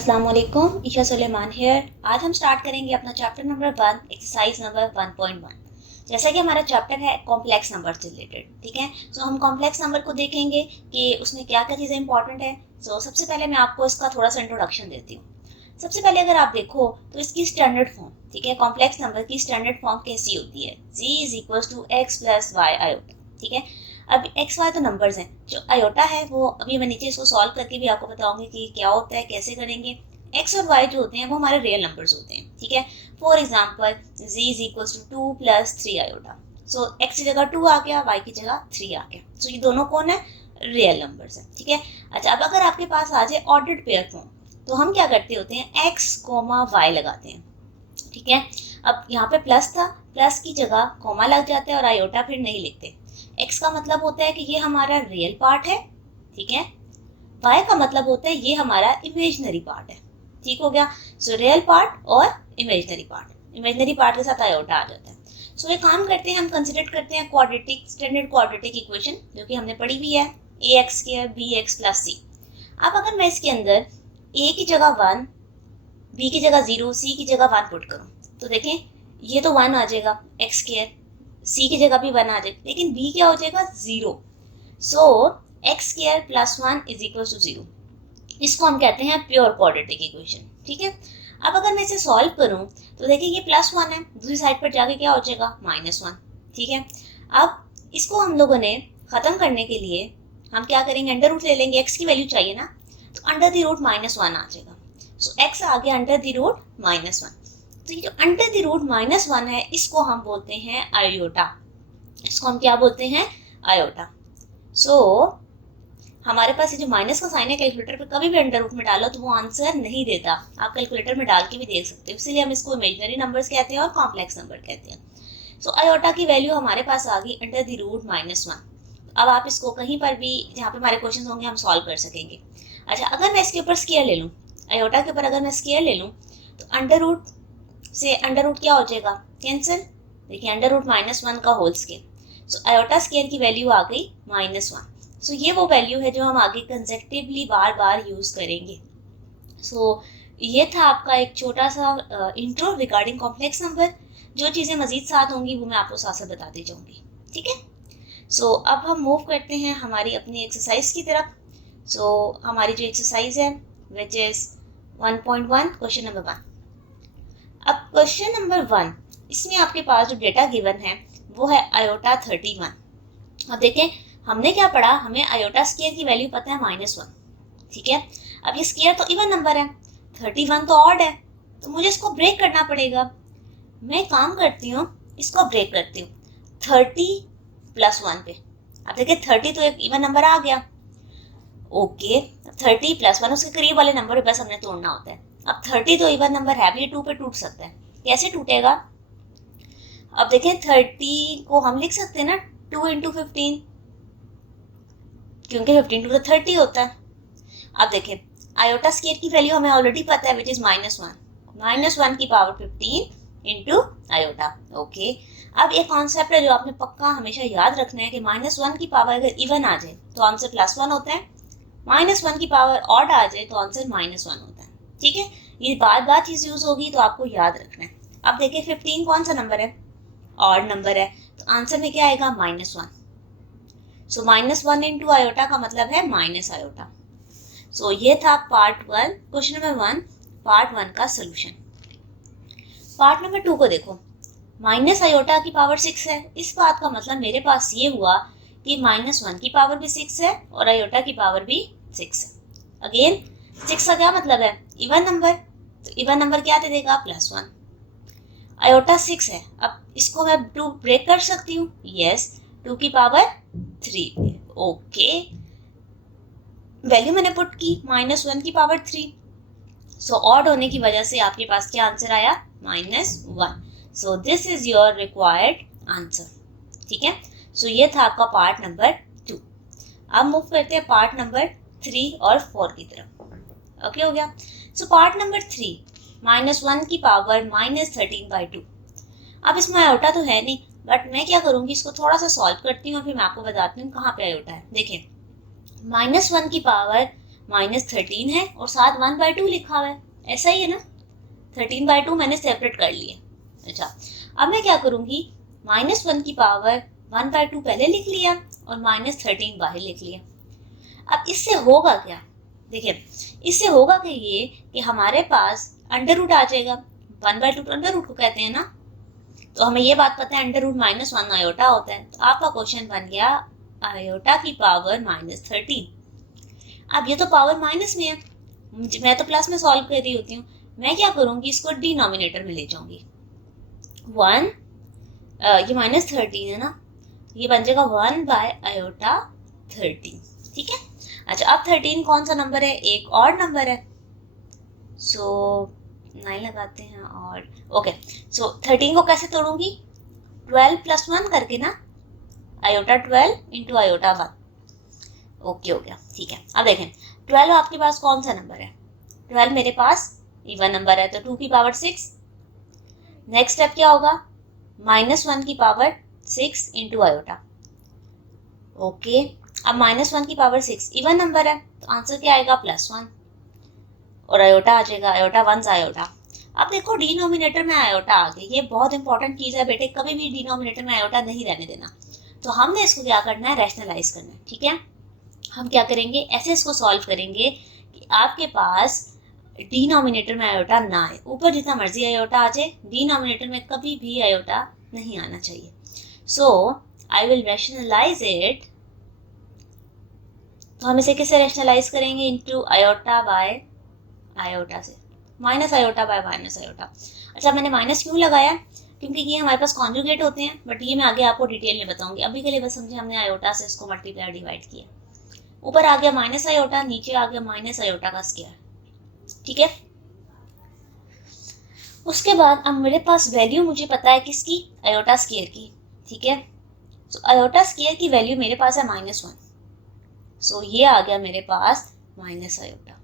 अस्सलाम वालेकुम, ईशा सुलेमान हियर। आज हम स्टार्ट करेंगे अपना चैप्टर नंबर 1, एक्सरसाइज नंबर 1.1। जैसा कि हमारा चैप्टर है कॉम्प्लेक्स नंबर से रिलेटेड, ठीक है। सो हम कॉम्प्लेक्स नंबर को देखेंगे कि उसमें क्या क्या चीज़ें इंपॉर्टेंट है। सबसे पहले मैं आपको इसका थोड़ा सा इंट्रोडक्शन देती हूँ। सबसे पहले अगर आप देखो तो इसकी स्टैंडर्ड फॉर्म, ठीक है, कॉम्प्लेक्स नंबर की स्टैंडर्ड फॉर्म कैसी होती है, z is equal to x plus y iota, ठीक है। अब एक्स वाई तो नंबर्स हैं, जो आयोटा है वो अभी मैं नीचे इसको सॉल्व करके भी आपको बताऊंगी कि क्या होता है, कैसे करेंगे। एक्स और वाई जो होते हैं वो हमारे रियल नंबर्स होते हैं, ठीक है। For example z is equal to 2 plus 3 iota. So x की जगह 2 आ गया, वाई की जगह 3 आ गया। सो ये दोनों कौन है, रियल नंबर्स है, ठीक है। अच्छा, अब अगर आपके पास आ जाए ऑर्डर्ड पेयर फॉर्म, तो हम क्या करते होते हैं, एक्स कोमा वाई लगाते हैं, ठीक है। अब यहाँ पे प्लस था, प्लस की जगह कोमा लग जाता है और आयोटा फिर नहीं लिखते। एक्स का मतलब होता है कि ये हमारा रियल पार्ट है, ठीक है। वाई का मतलब होता है ये हमारा इमेजनरी पार्ट है, ठीक हो गया। सो रियल पार्ट और इमेजनरी पार्ट, इमेजनरी पार्ट के साथ आयोटा आ जाता है। सो एक काम करते हैं, हम कंसिडर करते हैं क्वाड्रेटिक, स्टैंडर्ड क्वाड्रेटिक इक्वेशन जो कि हमने पढ़ी हुई है, A X square B X plus C. अब अगर मैं इसके अंदर ए की जगह 1, बी की जगह 0, सी की जगह 1 पुट करूँ, तो देखें ये तो 1 आ जाएगा एक्स स्क्वायर, सी की जगह भी 1 आ जाएगा, लेकिन बी क्या हो जाएगा, 0। So X square plus 1 is equal to 0। इसको हम कहते हैं प्योर क्वाड्रेटिक इक्वेशन, ठीक है। अब अगर मैं इसे सॉल्व करूं तो देखिए ये प्लस 1 है, दूसरी साइड पर जाके क्या हो जाएगा, -1, ठीक है। अब इसको हम लोगों ने खत्म करने के लिए हम क्या करेंगे, अंडर रूट ले लेंगे, एक्स की वैल्यू चाहिए ना, तो अंडर द रूट -1 आ जाएगा। सो एक्स आ गया अंडर द रूट -1। तो ये जो अंडर द रूट -1 है इसको हम बोलते हैं आयोटा। इसको हम क्या बोलते हैं, आयोटा। सो हमारे पास ये जो माइनस का साइन है, कैलकुलेटर पे कभी भी अंडर रूट में डालो तो वो आंसर नहीं देता, आप कैलकुलेटर में डाल के भी देख सकते हो, इसीलिए हम इसको इमेजनरी नंबर्स कहते हैं और कॉम्प्लेक्स नंबर कहते हैं। सो आयोटा की वैल्यू हमारे पास आ गई अंडर द रूट -1। अब आप इसको कहीं पर भी जहाँ पे हमारे क्वेश्चन होंगे हम सॉल्व कर सकेंगे। अच्छा, अगर मैं इसके ऊपर स्केयर ले लूँ, आयोटा के ऊपर अगर मैं स्केयर ले लूँ, तो अंडर रूट से अंडर रूट क्या हो जाएगा, कैंसिल। देखिए अंडर रूट -1 का whole square. So iota square की वैल्यू आ गई -1। सो ये वो वैल्यू है जो हम आगे कंसेक्टिवली बार बार यूज करेंगे। ये था आपका एक छोटा सा इंट्रो रिगार्डिंग कॉम्प्लेक्स नंबर। जो चीज़ें मजीद साथ होंगी वो मैं आपको साथ साथ बताती जाऊंगी, ठीक है। अब हम मूव करते हैं हमारी अपनी एक्सरसाइज की तरफ। हमारी जो एक्सरसाइज है विच इज 1.1, क्वेश्चन नंबर 1। अब क्वेश्चन नंबर 1, इसमें आपके पास जो डेटा गिवन है वो है आयोटा 31। अब देखें हमने क्या पढ़ा, हमें आयोटा स्केयर की वैल्यू पता है -1, ठीक है। अब ये स्केयर तो इवन नंबर है, 31 तो ऑड है, तो मुझे इसको ब्रेक करना पड़ेगा। मैं काम करती हूँ, इसको ब्रेक करती हूँ 30 + 1 पे। अब देखिए 30 तो एक इवन नंबर आ गया, ओके। 30 + 1 उसके करीब वाले नंबर बस हमने तोड़ना होता है। अब 30 तो इवन नंबर है, भी ये 2 पे टूट सकता है, कैसे टूटेगा। अब देखें 30 को हम लिख सकते हैं ना 2 × 15, क्योंकि 15 टू 30 होता है। अब देखें आयोटा स्केयर की वैल्यू हमें ऑलरेडी पता है विच इज -1, -1 की पावर 15 इंटू आयोटा, ओके। अब एक कॉन्सेप्ट है जो आपने पक्का हमेशा याद रखना है कि -1 की पावर अगर इवन आ जाए तो आंसर +1 होता है, -1 की पावर ऑड आ जाए तो आंसर -1 होता है, ठीक है। ये बार बार चीज यूज होगी तो आपको याद रखना है। अब देखिए 15 कौन सा नंबर है, ऑड नंबर है, तो आंसर में क्या आएगा, -1। -1 इंटू आयोटा का मतलब है माइनस आयोटा। ये था पार्ट 1, क्वेश्चन नंबर 1, पार्ट 1 का सोल्यूशन। पार्ट नंबर 2 को देखो, माइनस आयोटा की पावर 6 है, इस बात का मतलब मेरे पास ये हुआ कि -1 की पावर भी 6 है और आयोटा की पावर भी 6 है। अगेन 6 का क्या मतलब है, इवन नंबर, तो इवन नंबर क्या दे देगा, +1। आयोटा 6 है, अब इसको मैं 2 ब्रेक कर सकती हूँ, यस, 2 की पावर 3 पे, ओके। वैल्यू मैंने पुट की -1 की पावर 3। ऑड होने की वजह से आपके पास क्या आंसर आया, -1। This is your required answer, ठीक है। ये था आपका पार्ट नंबर 2। अब मूव करते हैं पार्ट नंबर 3 और 4 की तरफ, ओके हो गया। पार्ट नंबर 3, -1 की पावर -13/2। अब इसमें आयोटा तो है नहीं, बट मैं क्या करूंगी, इसको थोड़ा सा सॉल्व करती हूँ और फिर मैं आपको बताती हूँ कहाँ पे आयोटा है। देखिए -1 की पावर -13 है और साथ 1/2 लिखा हुआ है, ऐसा ही है ना। 13/2 मैंने सेपरेट कर लिया। अच्छा, अब मैं क्या करूँगी, -1 की पावर 1/2 पहले लिख लिया और -13 बाहर लिख लिया। अब इससे होगा क्या, देखिए इससे होगा कि ये कि हमारे पास अंडर रूट आ जाएगा। 1/2 तो अंडर रूट को कहते हैं ना, तो हमें ये बात पता है अंडर रूट -1 आयोटा होता है। तो आपका क्वेश्चन बन गया आयोटा की पावर -13। अब ये तो पावर माइनस में है, मैं तो प्लस में सॉल्व कर रही होती हूँ। मैं क्या करूँगी, इसको डिनोमिनेटर में ले जाऊंगी। 1 ये -13 है ना, ये बन जाएगा 1/13। ठीक है। अच्छा, अब 13 कौन सा नंबर है, एक और नंबर है, सो 9 लगाते हैं और ओके। सो 13 को कैसे तोड़ूंगी, 12 + 1 करके ना, आयोटा 12 × आयोटा 1। ओके हो गया, ठीक है। अब देखें 12 आपके पास कौन सा नंबर है, 12 मेरे पास इवन नंबर है, तो 2 की पावर 6। नेक्स्ट स्टेप क्या होगा, -1 की पावर 6 × आयोटा। ओके, अब -1 की पावर 6 इवन नंबर है, तो आंसर क्या आएगा, +1 और आयोटा आ जाएगा, आयोटा 1 आयोटा। अब देखो डिनोमिनेटर में आयोटा आ गया, ये बहुत इंपॉर्टेंट चीज़ है बेटे, कभी भी डिनोमिनेटर में आयोटा नहीं रहने देना। तो हमने इसको क्या करना है, रैशनलाइज करना है। ठीक है, हम क्या करेंगे, ऐसे इसको सॉल्व करेंगे कि आपके पास डिनोमिनेटर में आयोटा ना आए, ऊपर जितना मर्जी आयोटा आ जाए, डिनोमिनेटर में कभी भी आयोटा नहीं आना चाहिए। सो आई विल रैशनलाइज इट। तो हम इसे किससे रैशनलाइज करेंगे, इनटू आयोटा बाय आयोटा से, minus iota bye minus iota. अच्छा, मैंने माइनस क्यों लगाया, क्योंकि ये हमारे पास कॉन्जुगेट होते हैं, बट ये मैं आगे आपको डिटेल में बताऊंगी। अभी के लिए बस समझे हमने आयोटा से इसको मल्टीप्लाई डिवाइड किया, ऊपर आ गया माइनस आयोटा, नीचे आ गया माइनस आयोटा का स्क्वायर। ठीक है, उसके बाद अब मेरे पास वैल्यू मुझे पता है किसकी, आयोटा स्क्वायर की। ठीक है, सो आयोटा स्क्वायर की वैल्यू मेरे पास है -1, सो ये आ गया मेरे पास माइनस आयोटा।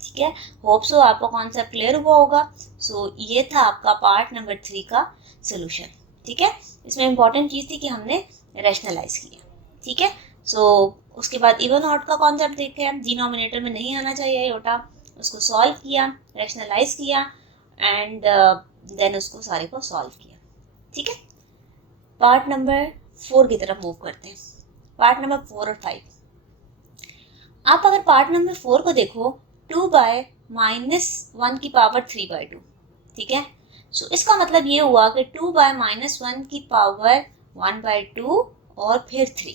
ठीक है, होप सो आपको कॉन्सेप्ट क्लियर हुआ होगा। सो ये था आपका पार्ट नंबर 3 का सोल्यूशन। ठीक है, इसमें इंपॉर्टेंट चीज़ थी कि हमने रैशनलाइज किया। ठीक है, सो उसके बाद इवन ऑड का कॉन्सेप्ट देखे हम, डिनोमिनेटर में नहीं आना चाहिए आयोटा, उसको सॉल्व किया, रैशनलाइज किया एंड देन उसको सारे को सॉल्व किया। ठीक है, पार्ट नंबर 4 की तरफ मूव करते हैं। पार्ट नंबर 4 और 5। आप अगर पार्ट नंबर 4 को देखो, 2/-1 की पावर 3/2। ठीक है, सो इसका मतलब ये हुआ कि 2/-1 की पावर 1/2 और फिर 3।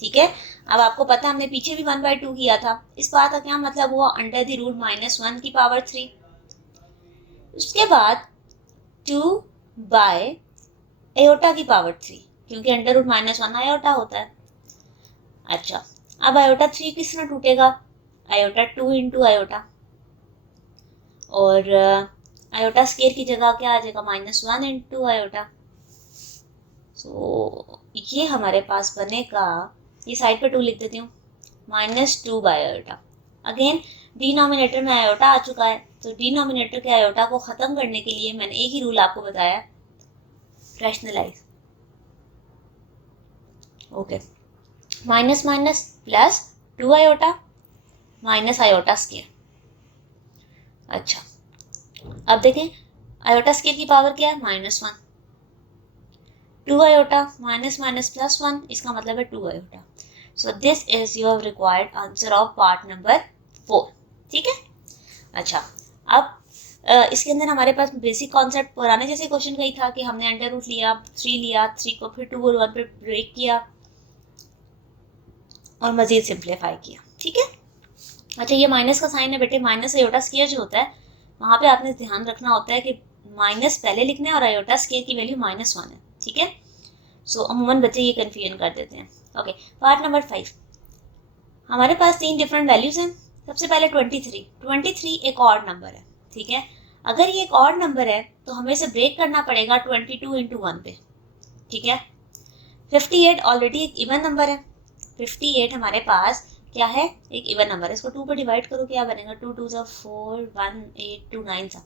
ठीक है, अब आपको पता हमने पीछे भी 1/2 किया था, इस बात का क्या मतलब हुआ, अंडर द रूट -1 की पावर 3। उसके बाद 2/आयोटा की पावर 3, क्योंकि अंडर रूट -1 आयोटा होता है। अच्छा, अब आयोटा 3 किस तरह टूटेगा, आयोटा 2 × आयोटा, और आयोटा स्क्वायर की जगह क्या आ जाएगा, -1 × आयोटा। सो ये हमारे पास बनेगा, ये साइड पे 2 लिख देती हूँ, -2/आयोटा। अगेन डिनोमिनेटर में आयोटा आ चुका है, तो डिनोमिनेटर के आयोटा को ख़त्म करने के लिए मैंने एक ही रूल आपको बताया, rationalise. Okay, minus minus plus 2 iota minus iota square. अच्छा, अब देखें आयोटा स्क्वायर की पावर क्या है, -1। 2 आयोटा माइनस माइनस +1, इसका मतलब है 2 iota. So this is your required answer of part number 4। ठीक है, अच्छा अब इसके अंदर हमारे पास बेसिक कॉन्सेप्ट पुराने जैसे क्वेश्चन का ही था कि हमने अंडर रूट लिया, 3 लिया, 3 को फिर 2 और 1 पे ब्रेक किया और मजीद सिंप्लीफाई किया। ठीक है, अच्छा ये माइनस का साइन है बेटे, माइनस आयोटा स्क्वायर जो होता है वहाँ पे आपने ध्यान रखना होता है कि माइनस पहले लिखना है और आयोटा स्क्वायर की वैल्यू -1 है। ठीक है, सो अमूमन बच्चे ये कन्फ्यूजन कर देते हैं। Okay, part number 5। हमारे पास 3 डिफरेंट वैल्यूज हैं। सबसे पहले 23 एक ऑड नंबर है। ठीक है, अगर ये एक ऑड नंबर है तो हमें इसे ब्रेक करना पड़ेगा 22 × 1 पे। ठीक है, 58 ऑलरेडी एक इवन नंबर है, 58 हमारे पास क्या है, एक इवन नंबर है। इसको 2 पे डिवाइड करो, क्या बनेगा, 2 2 4 1 8 2 9 सा।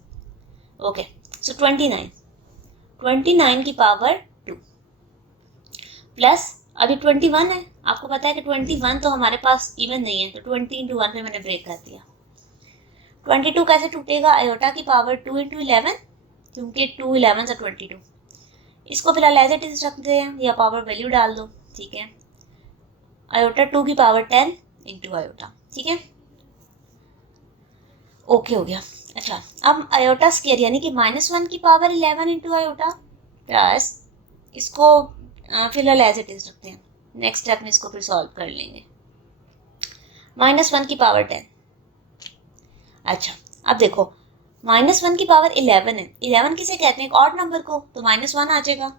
ओके, सो 29 की पावर 2 प्लस अभी 21 है, आपको पता है कि 21 तो हमारे पास इवन नहीं है, तो 20 इंटू 1 पे मैंने ब्रेक कर दिया। 22 कैसे टूटेगा, आयोटा की पावर 2 इंटू 11, क्योंकि 2 11 से 22। इसको फिलहाल एज इट इज रखते हैं या पावर वैल्यू डाल दो, ठीक है। आयोटा 2 की पावर 10 इंटू आयोटा, ठीक है, ओके हो गया। अच्छा, अब आयोटा स्क्वायर यानी कि -1 की पावर 11 इंटू आयोटा प्लस, इसको फिलहाल एज इट इज रखते हैं, नेक्स्ट स्टेप में इसको फिर सॉल्व कर लेंगे। -1 की पावर 10। अच्छा, अब देखो -1 की पावर 11 है, 11 किसे कहते हैं, एक ऑड नंबर को, तो -1 आ जाएगा।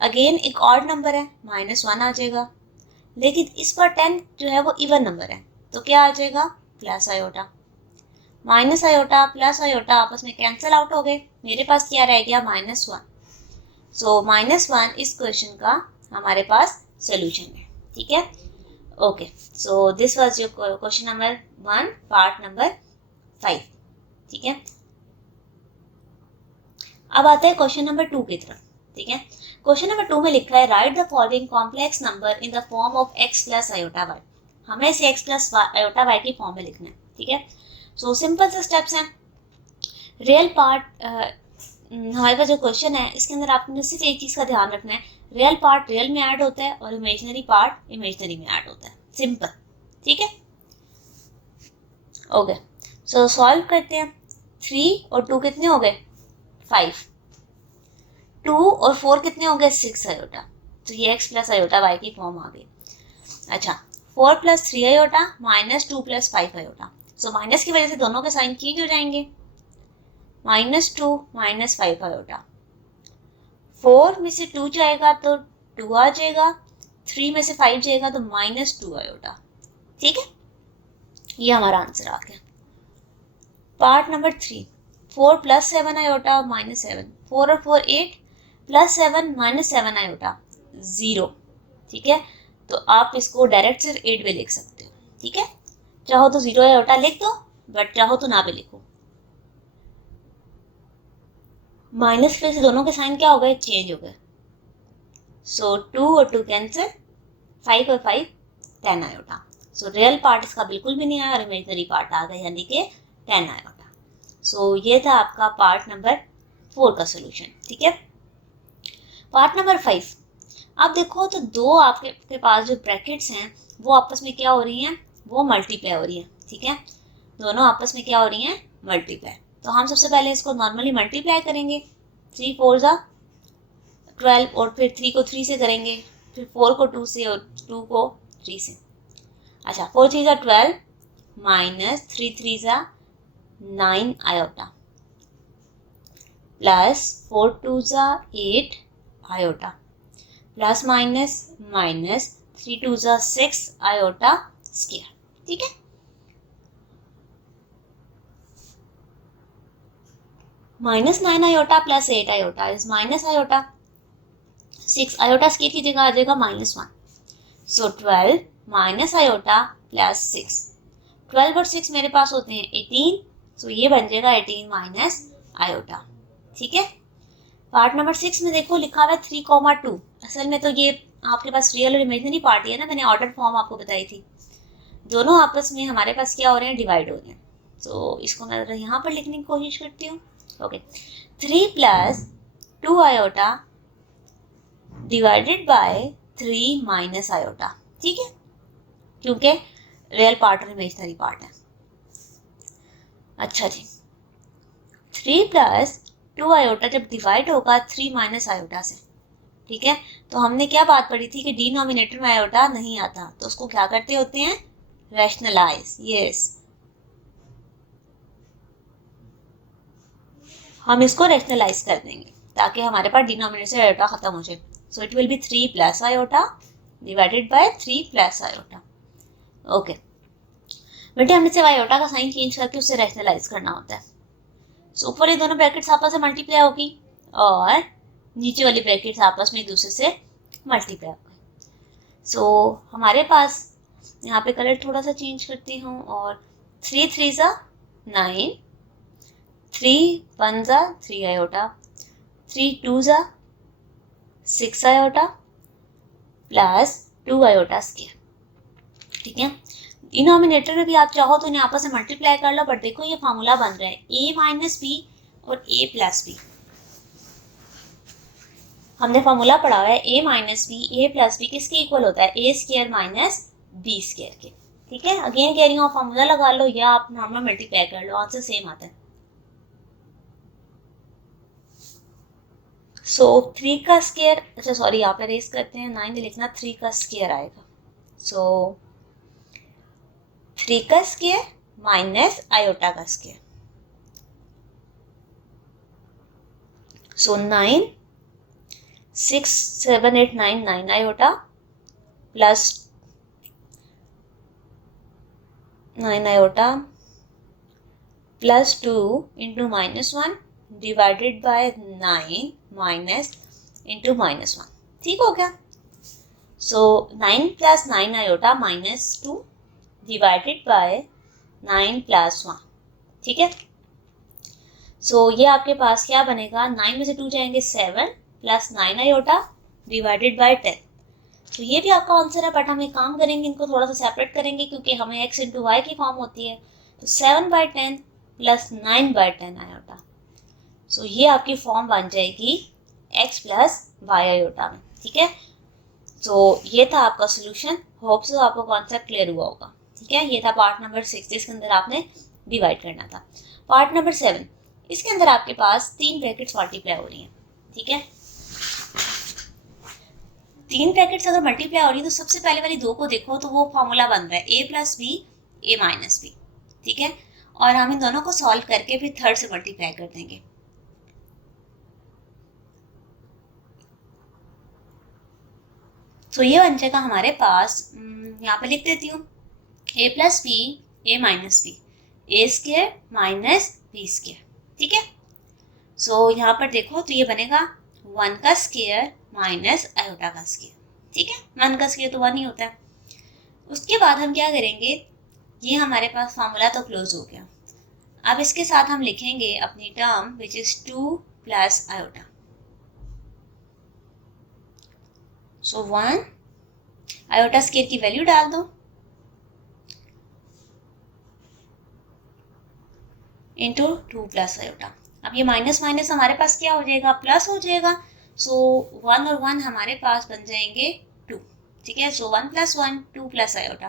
अगेन एक ऑड नंबर है, -1 आ जाएगा। लेकिन इस पर 10 जो है वो इवन नंबर है, तो क्या आ जाएगा, plus iota. Minus iota plus iota आपस में कैंसिल आउट हो गए, मेरे पास क्या रह गया, -1। सो -1 इस क्वेश्चन का हमारे पास सोल्यूशन है, ठीक है। Okay, so this was your question number 1 part number 5, ठीक है। अब आते हैं क्वेश्चन नंबर 2 की तरफ, ठीक है। क्वेश्चन नंबर 2 में लिखा है write the following complex number in the form of x plus iota y. हमें इसे x प्लस आयोटा वाई की फॉर्म में लिखना है, ठीक है। सो सिंपल से स्टेप्स हैं। रियल पार्ट हमारे पास जो क्वेश्चन है इसके अंदर आपने सिर्फ एक चीज़ का ध्यान रखना है, रियल पार्ट रियल में ऐड होता है और इमेजिनरी पार्ट इमेजिनरी में ऐड होता है, सिंपल, ठीक है। ओके, सो सॉल्व करते हैं। 3 और 2 कितने हो गए, 5। 2 और 4 कितने हो गए, 6 आयोटा, तो ये x प्लस आयोटा वाई की फॉर्म आ गई। अच्छा, 4 plus 3 iota -2 plus 5 iota, so minus की वजह से दोनों के साइन चेंज हो जाएंगे, -2 -5 आयोटा। 4 में से 2 जाएगा तो 2 आ जाएगा, 3 में से 5 जाएगा तो -2 आयोटा, ठीक है। ये हमारा आंसर आ गया। पार्ट नंबर 3, 4 प्लस 7 आयोटा -7, 4 और 4 8 प्लस 7 -7 आयोटा 0, ठीक है। तो आप इसको डायरेक्ट सिर्फ 8 भी लिख सकते हो, ठीक है। चाहो तो 0 आयोटा लिख दो, बट चाहो तो ना भी लिखो। माइनस की वजह से दोनों के साइन क्या हो गए, चेंज हो गए। सो 2 और 2 कैंसिल, 5 और 5 10 आयोटा। सो रियल पार्ट इसका बिल्कुल भी नहीं आया और इमेजिनरी पार्ट आ गया, यानी कि 10 आयोटा। सो ये था आपका पार्ट नंबर 4 का सोल्यूशन, ठीक है। पार्ट नंबर 5, अब देखो तो दो आपके पास जो ब्रैकेट्स हैं वो आपस में क्या हो रही हैं, वो मल्टीप्लाई हो रही हैं, ठीक है। दोनों आपस में क्या हो रही हैं, मल्टीप्लाई। तो हम सबसे पहले इसको नॉर्मली मल्टीप्लाई करेंगे, 3 4 ज़ा 12 और फिर 3 को 3 से करेंगे, फिर 4 को 2 से और 2 को 3 से। अच्छा, 4 3 ज़ा 12 माइनस 3 3 ज़ा 9 आयोटा प्लस 4 2 ज़ा 8 आयोटा प्लस माइनस माइनस 3 2 ज़ा 6 आयोटा स्क्वायर, ठीक है। -9 iota plus 8 iota is minus iota, 6 iota square की जगह आ जाएगा -1। सो 12 माइनस आयोटा प्लस 6, 12 और 6 मेरे पास होते हैं 18, सो ये बन जाएगा 18 माइनस आयोटा, ठीक है। पार्ट नंबर 6 में देखो लिखा हुआ है 3, 2। असल में तो ये आपके पास रियल और इमेजिनरी पार्ट है ना, मैंने ऑर्डर फॉर्म आपको बताई थी। दोनों आपस में हमारे पास क्या हो रहे हैं, डिवाइड हो रहे हैं। तो इसको मैं यहाँ पर लिखने की कोशिश करती हूँ। Okay, 3 plus 2 iota divided bye 3 minus iota, ठीक है, क्योंकि रियल पार्ट और इमेजिनरी पार्ट है। अच्छा जी, 3 प्लस 2 आयोटा जब डिवाइड होगा 3 माइनस आयोटा से, ठीक है, तो हमने क्या बात पढ़ी थी कि डिनोमिनेटर में आयोटा नहीं आता, तो उसको क्या करते होते हैं, रैशनलाइज। यस, हम इसको रैशनलाइज कर देंगे ताकि हमारे पास डिनोमिनेटर से आयोटा खत्म हो जाए। So it will be 3 plus iota divided bye 3 plus iota. Okay बेटे, हमने सिर्फ आयोटा का साइन चेंज करके उससे रैशनलाइज करना होता है। सो ऊपर ये दोनों ब्रैकेट्स आपस में मल्टीप्लाई होगी और नीचे वाली ब्रैकेट्स आपस में एक दूसरे से मल्टीप्लाई हो गई। सो हमारे पास यहाँ पे कलर थोड़ा सा चेंज करती हूँ, और 3 3 ज़ा 9, 3 1 ज़ा 3 आयोटा, 3 2 ज़ा 6 आयोटा प्लस 2 आयोटा स्क्वायर, ठीक है। डिनोमिनेटर में भी आप चाहो तो इन्हें आपस में मल्टीप्लाई कर लो, बट देखो ये फार्मूला बन रहा है a माइनस बी और a प्लस बी। हमने फार्मूला पढ़ा हुआ है a minus B, a plus b किसके इक्वल होता है, a square minus b square के, ठीक है। अगेन कह रही हूँ फार्मूला लगा लो या आप नॉर्मल मल्टीप्लाई कर लो, आंसर सेम आता है। सो 3 का स्क्वायर, अच्छा सॉरी यहाँ पे रेस करते हैं, 9 लिखना, 3 का स्क्वायर आएगा। सो 3 का स्क्वायर माइनस आयोटा का square, so 9 6 7 8 9 9 iota plus 9 iota plus 2 into -1 divided by 9 minus into -1, ठीक हो गया। सो 9 plus 9 iota minus 2 divided by 9 plus 1, ठीक है। सो ये आपके पास क्या बनेगा, 9 में से 2 जाएंगे 7 प्लस 9 आयोटा डिवाइडेड बाय 10। तो ये भी आपका आंसर है, बट हम एक काम करेंगे, इनको थोड़ा सा सेपरेट करेंगे क्योंकि हमें x इंटू वाई की फॉर्म होती है। तो 7/10 प्लस 9/10 आयोटा, सो ये आपकी फॉर्म बन जाएगी x प्लस वाई आयोटा में, ठीक है। सो ये था आपका सोल्यूशन। होप सो आपको कॉन्सेप्ट क्लियर हुआ होगा, ठीक है। ये था पार्ट नंबर 6 जिसके अंदर आपने डिवाइड करना था। पार्ट नंबर 7, इसके अंदर आपके पास 3 ब्रैकेट्स मल्टीप्लाई हो रही हैं, ठीक है। 3 ब्रैकेट्स अगर मल्टीप्लाई हो रही है तो सबसे पहले वाली 2 को देखो तो वो फॉर्मूला बन रहा है a plus B a minus b, ठीक है। और हम इन दोनों को सॉल्व करके फिर थर्ड से मल्टीप्लाई कर देंगे। तो ये बन जाएगा हमारे पास, यहाँ पे लिख देती हूँ a plus B a minus B a square minus b square, ठीक है। सो यहाँ पर देखो तो ये बनेगा 1 का स्क्वायर माइनस आयोटा का स्क्वायर, ठीक है। 1 का स्क्वायर तो 1 ही होता है। उसके बाद हम क्या करेंगे, ये हमारे पास फार्मूला तो क्लोज हो गया। अब इसके साथ हम लिखेंगे अपनी term which is 2 plus iota. So 1 iota square की वैल्यू डाल दो इंटू 2 प्लस आयोटा। अब ये माइनस माइनस हमारे पास क्या हो जाएगा, प्लस हो जाएगा। सो 1 और 1 हमारे पास बन जाएंगे 2, ठीक है। सो 1 प्लस 1 2 प्लस आयोटा,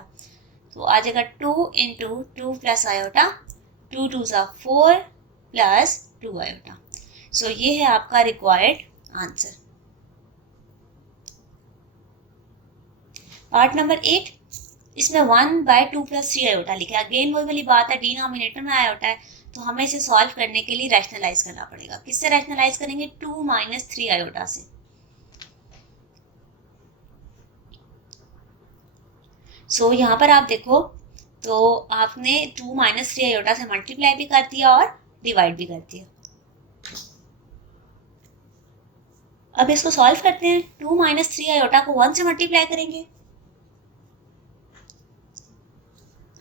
तो आ जाएगा 2 इंटू 2 प्लस आयोटा, 2 2 सा 4 प्लस 2 आयोटा। सो ये है आपका रिक्वायर्ड आंसर। पार्ट नंबर 8, इसमें 1/2 प्लस 3 आयोटा लिखा है। अगेन वही वाली बात है, डिनोमिनेटर में आयोटा है तो हमें इसे सॉल्व करने के लिए रैशनलाइज करना पड़ेगा। किससे रैशनलाइज करेंगे, 2 माइनस 3 आयोटा से। सो यहाँ पर आप देखो तो आपने 2 माइनस 3 आयोटा से मल्टीप्लाई भी कर दिया और डिवाइड भी कर दिया। अब इसको सॉल्व करते हैं। 2 माइनस 3 आयोटा को 1 से मल्टीप्लाई करेंगे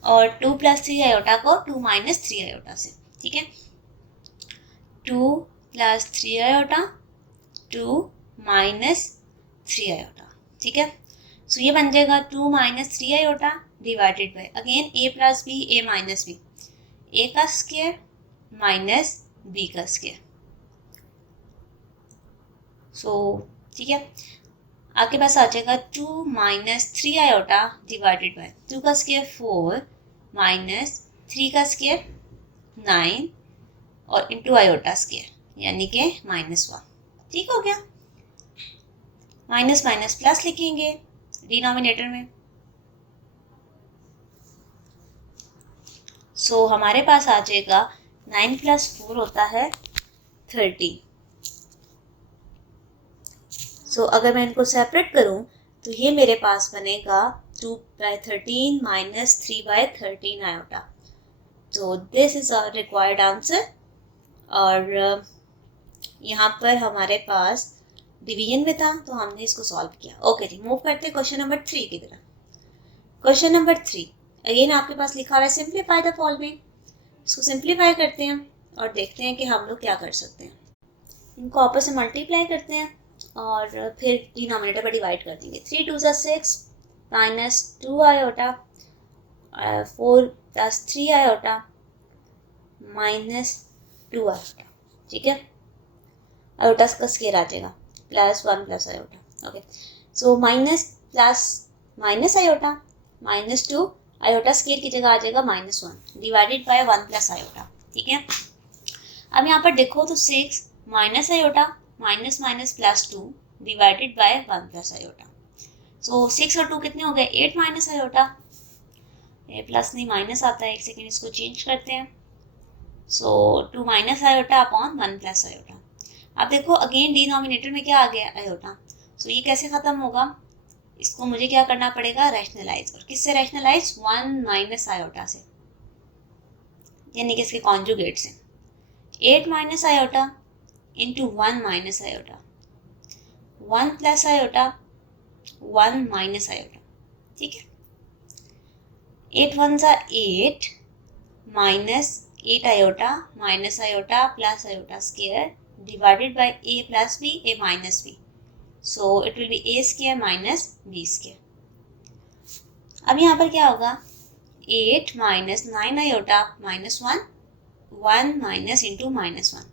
और 2 प्लस 3 आयोटा को 2 माइनस 3 आयोटा से, ठीक है। 2 प्लस 3 आयोटा 2 माइनस 3 आयोटा, ठीक है। सो ये बन जाएगा 2 माइनस 3 आयोटा divided by again a plus B a minus B, a का स्क्वायर माइनस b का स्क्वायर। सो ठीक है, आपके पास आ जाएगा 2 माइनस 3 आयोटा डिवाइडेड बाय 2 का स्क्वायर 4 माइनस 3 का स्क्वायर 9 और इंटू आयोटा स्क्वायर यानी कि -1, ठीक हो गया। माइनस माइनस प्लस लिखेंगे डिनोमिनेटर में। सो हमारे पास आ जाएगा 9 प्लस 4 होता है 30। सो अगर मैं इनको सेपरेट करूं तो ये मेरे पास बनेगा 2/13 माइनस 3/13 आयोटा। तो this is our required answer. और यहाँ पर हमारे पास डिवीजन में था तो हमने इसको सॉल्व किया। ओके जी, मूव करते हैं क्वेश्चन नंबर 3 की तरफ। क्वेश्चन नंबर 3 अगेन आपके पास लिखा हुआ है सिंप्लीफाई द फॉलोइंग। इसको सिंप्लीफाई करते हैं और देखते हैं कि हम लोग क्या कर सकते हैं। इनको आपस में मल्टीप्लाई करते हैं और फिर डिनोमिनेटर पर डिवाइड कर देंगे। 3 2 ज़ा 6 minus 2 iota 4 plus 3 iota minus 2 iota, ठीक है। आयोटा का स्केयर आ जाएगा plus 1 plus iota, okay. So minus plus minus iota minus 2 iota square की जगह आ जाएगा -1 डिवाइडेड बाय 1 प्लस आयोटा, ठीक है। अब यहाँ पर देखो तो 6 minus iota minus minus plus 2 divided by 1 plus iota. So 6 और 2 कितने हो गए 8 माइनस आयोटा, ये प्लस नहीं माइनस आता है, एक सेकेंड इसको चेंज करते हैं। So 2 minus iota upon 1 plus iota. अब देखो अगेन डिनोमिनेटर में क्या आ गया आयोटा, सो ये कैसे खत्म होगा, इसको मुझे क्या करना पड़ेगा रैशनलाइज, और किससे रैशनलाइज 1 माइनस आयोटा से, यानी कि इसके कॉन्जुगेट से। 8 minus iota into 1 minus iota, 1 plus iota 1 minus iota, ठीक है। 8 1 ज़ा 8 minus 8 iota minus iota plus iota square divided by a plus b a minus b, so it will be a square minus b square। अब यहाँ पर क्या होगा 8 minus 9 iota minus 1 1 minus into minus 1,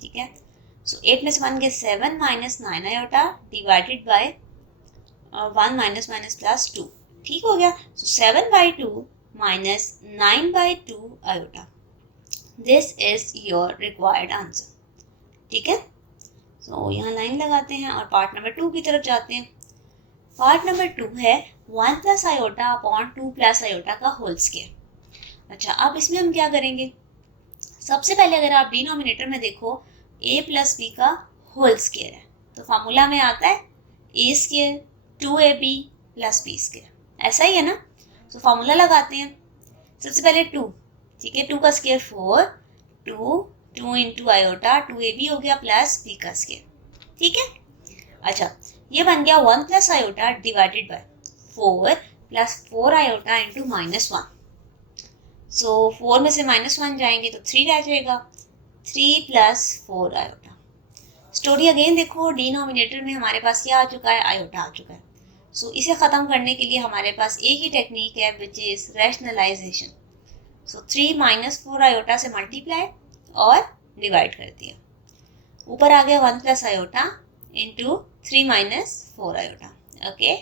ठीक है। सो 8 में से 1 के 7 minus 9 iota divided by 1 minus minus plus 2, ठीक हो गया। सो 7 by 2 minus 9 by 2 iota, this is your required answer, ठीक है। तो यहाँ लाइन लगाते हैं और पार्ट नंबर 2 की तरफ जाते हैं। पार्ट नंबर 2 है 1 plus iota upon 2 plus iota का होल स्क्वायर। अच्छा अब इसमें हम क्या करेंगे, सबसे पहले अगर आप डिनोमिनेटर में देखो a प्लस बी का होल स्क्वायर है, तो फार्मूला में आता है a square 2ab plus b square, ऐसा ही है ना। तो फार्मूला लगाते हैं, सबसे पहले 2, ठीक है, 2 का स्क्वायर 4, 2 इंटू आयोटा 2ab हो गया प्लस b का स्क्वायर, ठीक है। अच्छा ये बन गया 1 plus iota divided bye 4 plus 4 iota into minus 1। सो 4 में से -1 जाएंगे तो 3 रह जाएगा, 3 प्लस 4 आयोटा। स्टोरी अगेन देखो, डिनोमिनेटर में हमारे पास क्या आ चुका है आयोटा आ चुका है। सो इसे ख़त्म करने के लिए हमारे पास एक ही टेक्निक है which is rationalisation. So 3 minus 4 iota से मल्टीप्लाई और डिवाइड कर दिया, ऊपर आ गया 1 plus iota into 3 minus 4 iota, okay.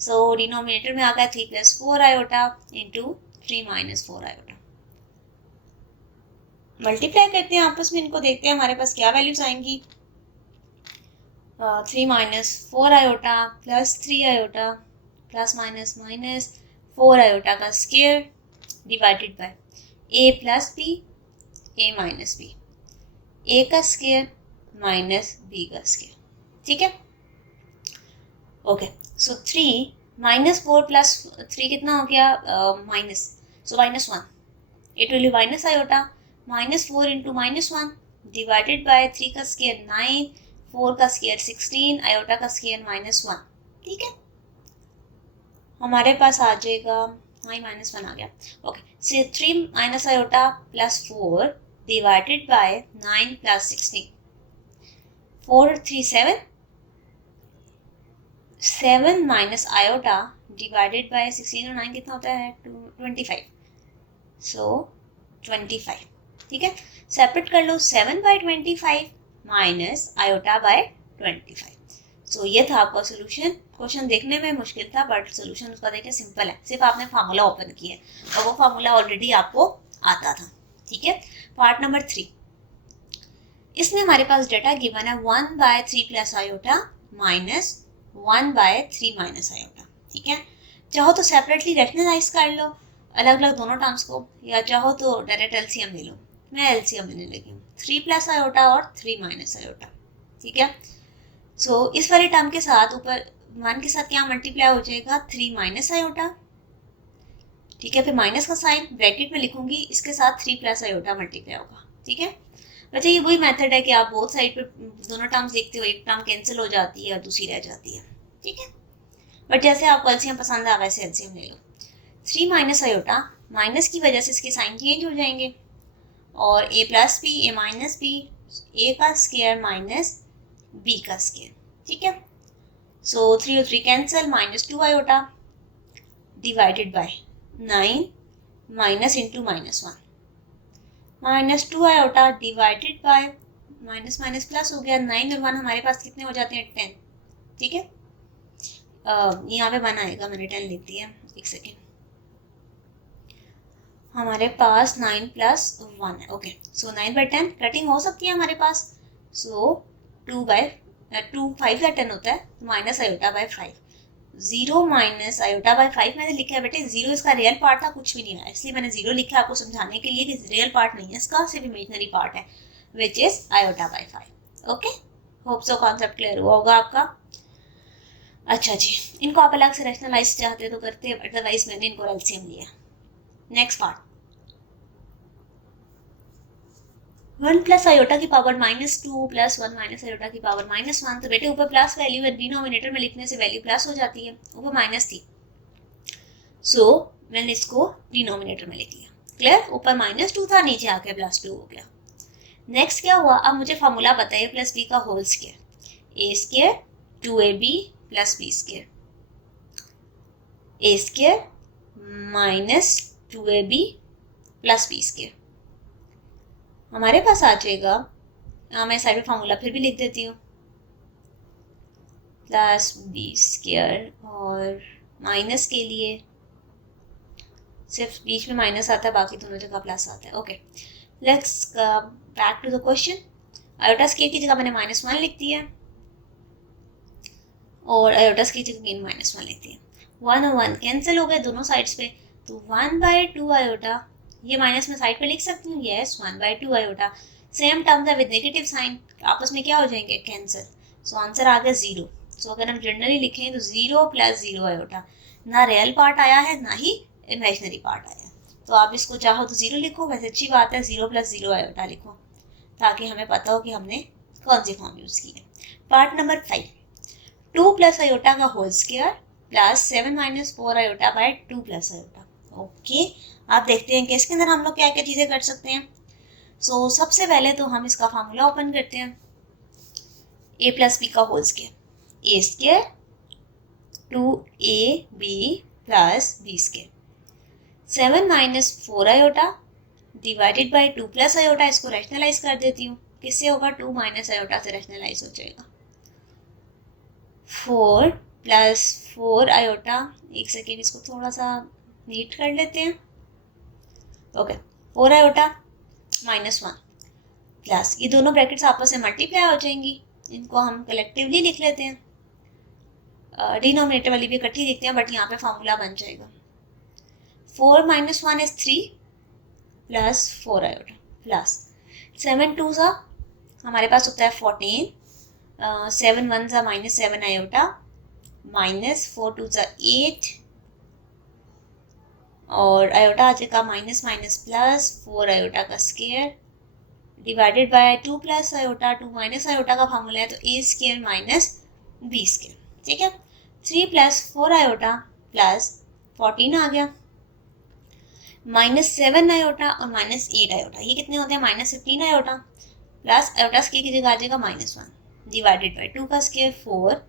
So denominator में आ गया 3 plus 4 iota into 3 minus 4 iota. Multiply करते हैं आपस में, इनको देखते हैं हमारे पास क्या वैल्यूज आएंगी। 3 minus 4 iota plus 3 iota plus minus minus 4 iota का square divided by a plus B a minus B, a का स्क्वायर माइनस b का स्क्वायर, ठीक है। ओके सो 3 माइनस 4 प्लस 3 कितना हो गया minus, so -1, it will be minus iota -4 into -1 divided by 3 का square 9, 4 का स्क्वायर 16, आयोटा का स्क्वायर -1, ठीक है। हमारे पास आ जाएगा -1 आ गया, okay. So 3 minus iota plus 4 divided by 9 plus 16, 4 3 7, 7 minus iota divided bye 16 और 9 कितना होता है 25, सो 25, ठीक है। सेपरेट कर लो 7 बाई 25 माइनस आयोटा बाय 25। सो ये था आपका सोल्यूशन। क्वेश्चन देखने में मुश्किल था बट सोल्यूशन उसका देखिए सिंपल है, सिर्फ आपने फार्मूला ओपन किया है और वो फार्मूला ऑलरेडी आपको आता था, ठीक है। पार्ट नंबर 3, इसमें हमारे पास डेटा गिवन है 1 by 3 plus iota minus 1 by 3 minus iota, ठीक है। चाहो तो सेपरेटली रैशनलाइज कर लो अलग अलग दोनों टर्म्स को, या चाहो तो डायरेक्ट एलसीएम ले लो। मैं एलसीएम लेने लगी हूँ, 3 प्लस आयोटा और 3 माइनस आयोटा, ठीक है। सो इस वाले टर्म के साथ ऊपर 1 के साथ क्या मल्टीप्लाई हो जाएगा 3 माइनस आयोटा, ठीक है। फिर माइनस का साइन ब्रैकेट में लिखूंगी, इसके साथ 3 प्लस आयोटा मल्टीप्लाई होगा, ठीक है। बच्चा ये वही मेथड है कि आप बोथ साइड पे दोनों टर्म्स देखते हो, एक टर्म कैंसिल हो जाती है और दूसरी रह जाती है, ठीक है। बट जैसे आपको एलसीएम पसंद है वैसे एलसीएम ले लो। 3 माइनस आयोटा, माइनस की वजह से इसके साइन चेंज हो जाएंगे, और a plus B A minus B, A का स्क्वायर माइनस बी का स्क्वायर, ठीक है। सो 3 और 3 cancel, -2 iota divided by 9 minus into -1, -2 iota divided by minus minus plus हो गया, 9 और 1 हमारे पास कितने हो जाते हैं 10, ठीक है। यहाँ पे 1 आएगा, मैंने 10 लिख दिया, एक सेकेंड। हमारे पास 9 प्लस 1 है, ओके। सो 9/10 कटिंग हो सकती है हमारे पास। सो 2 5 का 10 होता है, minus iota by 5, 0 minus iota by 5 मैंने लिखा है बेटे। 0 इसका रियल पार्ट था, कुछ भी नहीं आया, इसलिए मैंने 0 लिखा आपको समझाने के लिए कि रियल पार्ट नहीं है इसका, सिर्फ इमेजिनरी पार्ट है, which is iota by 5। Okay, hope so concept clear हुआ होगा आपका। अच्छा जी, इनको आप अलग से रैशनलाइज चाहते तो करते, अदरवाइज मैंने इनको एलसीएम लिया। नेक्स्ट पार्ट, 1 प्लस आयोटा की पावर -2 प्लस 1 माइनस आयोटा की पावर -1। तो बेटे ऊपर प्लस वैल्यू है, डिनोमिनेटर में लिखने से वैल्यू प्लस हो जाती है, ऊपर माइनस थी, सो मैंने इसको डिनोमिनेटर में लिख लिया। क्लियर, ऊपर -2 था, नीचे आके +2 हो गया। नेक्स्ट क्या हुआ, अब मुझे फॉर्मूला बताइए प्लस बी का होल स्क्वायर, ए square 2ab plus B square, ए square minus 2ab plus B square हमारे पास आ जाएगा। मैं साइड में फार्मूला फिर भी लिख देती हूँ, प्लस बी स्क्वायर, और माइनस के लिए सिर्फ बीच में माइनस आता है, बाकी दोनों जगह प्लस आता है। Okay, let's back to the question. Iota square की जगह मैंने -1 लिख दिया और आयोटा स्क्वायर की जगह -1 लिख दिया। 1 और 1 कैंसिल हो गए दोनों साइड्स पे, तो 1/2 आयोटा, ये माइनस में साइड पे लिख सकती हूँ, यस 1/2 आयोटा। सेम टर्म्स है विद नेगेटिव साइन, आपस में क्या हो जाएंगे, कैंसिल। सो आंसर आ गया 0। सो अगर हम जनरली लिखें तो 0 + 0 आयोटा, ना रियल पार्ट आया है ना ही इमेजिनरी पार्ट आया है। तो आप इसको चाहो तो 0 लिखो, वैसे अच्छी बात है 0 + 0 आयोटा लिखो, ताकि हमें पता हो कि हमने कौन सी फॉर्म यूज़ की है। पार्ट नंबर 5, 2 प्लस आयोटा का whole square plus 7 - 4 iota by 2 plus iota. Okay, आप देखते हैं कि इसके अंदर हम लोग क्या क्या चीज़ें कर सकते हैं। सो सबसे पहले तो हम इसका फार्मूला ओपन करते हैं, a प्लस बी का whole square, A square 2ab plus B square, 7 - 4 iota divided by 2 plus iota. इसको रैशनलाइज कर देती हूँ, किससे होगा, 2 माइनस आयोटा से रैशनलाइज हो जाएगा। 4 + 4 आयोटा, एक सेकेंड इसको थोड़ा सा नीट कर लेते हैं। ओके, 4 आयोटा -1 प्लस, ये दोनों ब्रैकेट्स आपस में मल्टीप्लाई हो जाएंगी, इनको हम कलेक्टिवली लिख लेते हैं, डिनोमिनेटर वाली भी इकट्ठी लिखते हैं, बट यहाँ पे फॉर्मूला बन जाएगा 4 - 1 इज 3 प्लस 4 आयोटा प्लस 7 2 सा हमारे पास होता है 14, 7 1 सा -7 आयोटा माइनस 4 2 सा 8, और आयोटा आ जाएगा माइनस माइनस प्लस 4 आयोटा का square divided by 2 plus iota, 2 minus iota का फॉर्मूला है तो ए स्क्वायर माइनस बी स्क्वायर, ठीक है। 3 + 4 आयोटा प्लस 14 आ गया, -7 आयोटा और -8 आयोटा, ये कितने होते हैं, -15 आयोटा प्लस आयोटा स्क्वायर की जगह आ जाएगा -1 डिवाइडेड बाय 2 का स्क्वायर 4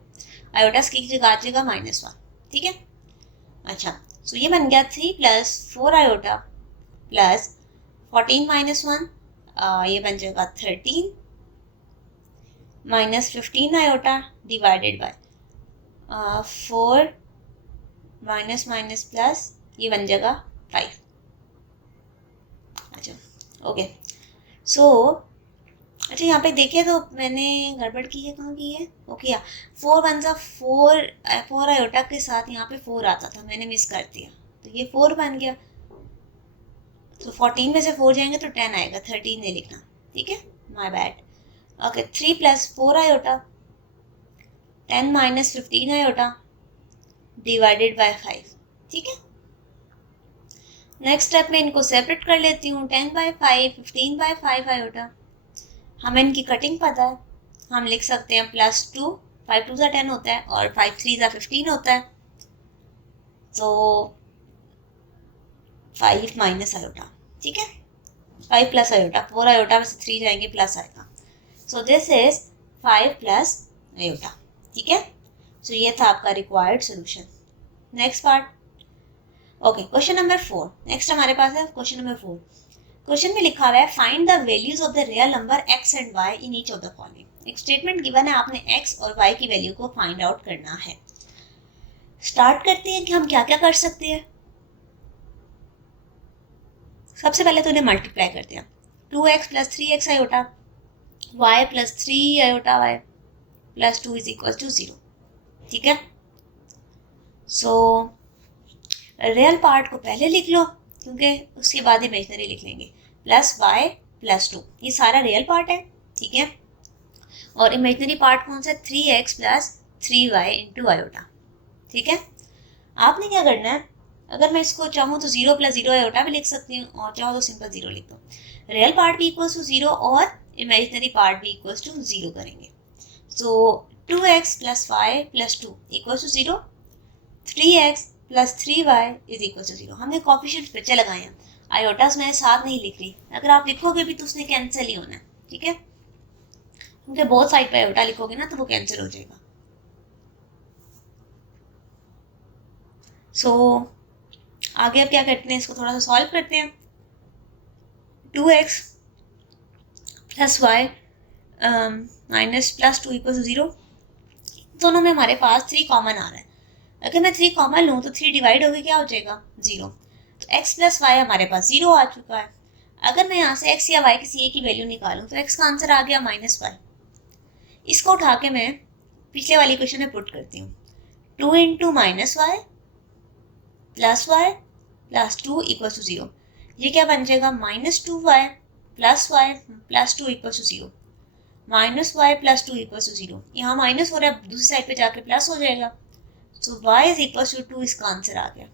आयोटा स्क्वायर की जगह आ जाएगा -1, ठीक है। अच्छा, सो ये बन गया 3 + 4 आयोटा प्लस 14 - 1, ये बन जाएगा 13 -15 iota divided bye 4 minus minus plus, ये बन जाएगा 5। अच्छा, ओके। सो अच्छा, यहाँ पे देखिए तो मैंने गड़बड़ की है, कहाँ की है, ओके या 4 1 सा 4 आयोटा के साथ यहाँ पे 4 आता था, मैंने मिस कर दिया, तो ये 4 बन गया। तो 14 में से 4 जाएंगे तो 10 आएगा, 13 नहीं लिखना, ठीक है, my bad. Okay, 3 + 4 iota 10 - 15 iota divided bye 5, ठीक है। नेक्स्ट स्टेप में इनको सेपरेट कर लेती हूँ, 10/5 15/5 आयोटा, हमें इनकी कटिंग पता है, हम लिख सकते हैं +2, 5 2 10 होता है और 5 3 15 होता है, तो 5 माइनस आयोटा, ठीक है, 5 प्लस आयोटा, 4 आयोटा में से 3 जाएंगे प्लस आएगा, सो दिस इज 5 + आयोटा, ठीक है, सो ये था आपका required solution. Next part, okay, question number 4। Next हमारे पास है क्वेश्चन नंबर 4। क्वेश्चन में लिखा हुआ है find the values of the real number x and y in each of the following. एक स्टेटमेंट गिवन है, आपने x और y की वैल्यू को फाइंड आउट करना है। स्टार्ट करते हैं कि हम क्या क्या कर सकते हैं। सबसे पहले तो इन्हें मल्टीप्लाई करते हैं। 2x plus 3x iota y plus 3 iota y plus 2 is equal to 0। ठीक है, सो रियल पार्ट को पहले लिख लो क्योंकि उसके बाद इमेजनरी लिख लेंगे। प्लस y प्लस 2 ये सारा रियल पार्ट है। ठीक है, और इमेजनरी पार्ट कौन सा है? 3x plus 3y into iota. ठीक है, आपने क्या करना है, अगर मैं इसको चाहूँ तो 0 प्लस 0 आयोटा भी लिख सकती हूँ और चाहो तो सिंपल 0 लिख दो। रियल पार्ट भी इक्वल्स टू 0 और इमेजनरी पार्ट भी इक्वल्स टू 0 करेंगे। So 2x plus 5 plus 2 equals to 0, 3x plus 3y is equal to 0। हमने कोफिशिएंट्स बच्चे लगाए हैं, आयोटास मैं साथ नहीं लिख रही, अगर आप लिखोगे भी तो उसने कैंसिल ही होना है। ठीक है, क्योंकि बहुत साइड पे आयोटा लिखोगे ना तो वो कैंसिल हो जाएगा। सो आगे अब क्या करते हैं, इसको थोड़ा सा सॉल्व करते हैं। 2x plus y minus plus 2 equal to 0। दोनों में हमारे पास 3 कॉमन आ रहा है। अगर मैं 3 कॉमन लूँ तो 3 डिवाइड होकर क्या हो जाएगा? 0। तो x प्लस वाई हमारे पास 0 आ चुका है। अगर मैं यहाँ से x या y किसी एक की वैल्यू निकालूँ तो x का आंसर आ गया -y। इसको उठा के मैं पिछले वाली क्वेश्चन में पुट करती हूँ। 2 into minus y plus y plus 2 equal to 0। ये क्या बन जाएगा? -2y plus y plus 2 equal to 0। -y plus 2 equal to 0। यहाँ माइनस हो रहा है, दूसरी साइड पे जाके प्लस हो जाएगा। सो y इज इक्वल टू 2 इसका आंसर आ गया।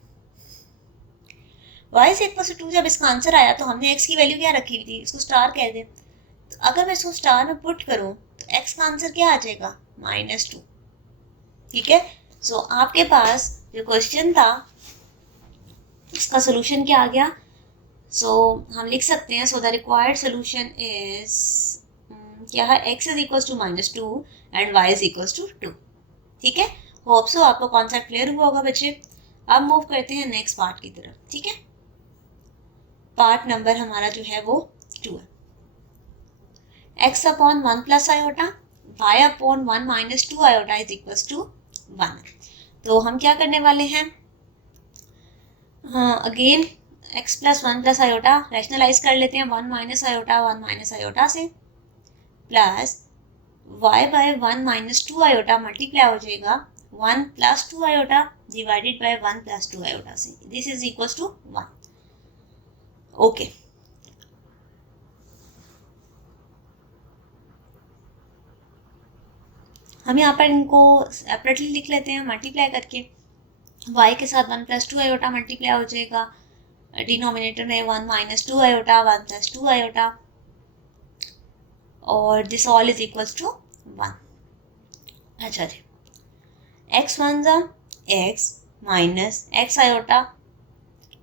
y इज इक्वल टू 2 जब इसका आंसर आया तो हमने x की वैल्यू क्या रखी हुई थी? इसको स्टार कह दें। तो अगर मैं इसको स्टार में पुट करूँ तो x का आंसर क्या आ जाएगा? -2। ठीक है, सो आपके पास जो क्वेश्चन था इसका सोल्यूशन क्या आ गया? सो हम लिख सकते हैं, so the required solution is क्या है? x is equal to -2 and y is equal to 2। ठीक है, होप सो आपको कॉन्सेप्ट क्लियर हुआ होगा बच्चे। अब मूव करते हैं नेक्स्ट पार्ट की तरफ। ठीक है, पार्ट नंबर हमारा जो है वो 2 है। x upon 1 plus iota y upon 1 minus 2 iota is equal to 1। तो हम क्या करने वाले हैं, again x plus 1 plus iota rationalize कर लेते हैं 1 माइनस आयोटा से, plus y by 1 minus 2 iota multiply हो जाएगा 1 plus 2 iota divided by 1 plus 2 iota से। This is equal to 1। Okay, हम यहाँ पर इनको सेपरेटली लिख लेते हैं मल्टीप्लाई करके। y के साथ 1 प्लस 2 आयोटा मल्टीप्लाई हो जाएगा, डिनोमिनेटर में 1 माइनस 2 आयोटा 1 प्लस 2 आयोटा, और this all is equal to 1। अच्छा जी, x वन ज़ा x minus x iota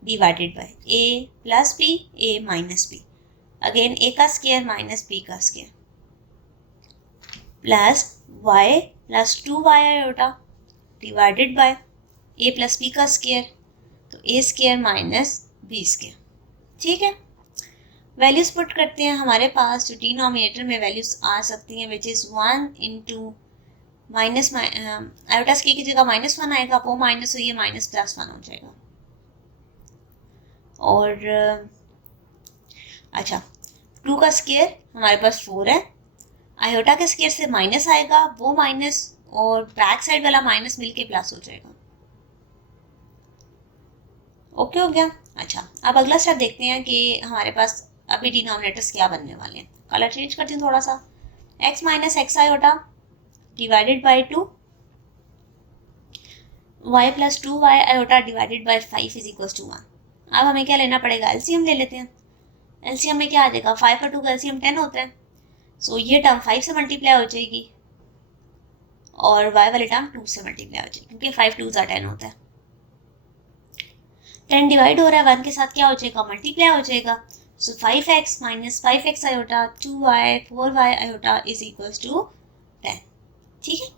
divided by a plus b a minus b, again a का स्क्वायर माइनस b का square, plus y plus 2y iota divided by a plus b का square, तो a square minus b square. ठीक है, values put करते हैं। हमारे पास जो डिनोमिनेटर में वैल्यूज आ सकती हैं which is 1 into minus iota की जगह -1 आएगा, वो माइनस हो ये माइनस प्लस 1 हो जाएगा। और अच्छा, 2 का स्क्वायर हमारे पास 4 है, आयोटा के स्क्वायर से माइनस आएगा, वो माइनस और बैक साइड वाला माइनस मिलके प्लस हो जाएगा। ओके हो गया। अच्छा, अब अगला स्टेप देखते हैं कि हमारे पास अभी डिनोमिनेटर्स क्या बनने वाले हैं। कलर चेंज करती हूँ थोड़ा सा। x minus x iota divided by 2, y plus 2y iota divided by 5 is equal to 1। अब हमें क्या लेना पड़ेगा? एलसीएम ले लेते हैं। एलसीएम में क्या आ जाएगा? 5 और 2 का एलसीएम 10 होता है। सो ये टर्म 5 से मल्टीप्लाई हो जाएगी और y वाली टर्म 2 से मल्टीप्लाई हो जाएगी, क्योंकि 5 2 10 होता है। 10 डिवाइड हो रहा है 1 के साथ, क्या हो जाएगा? मल्टीप्लाई हो जाएगा। So 5x minus 5x iota 2y 4y iota is equal to 10। ठीक है,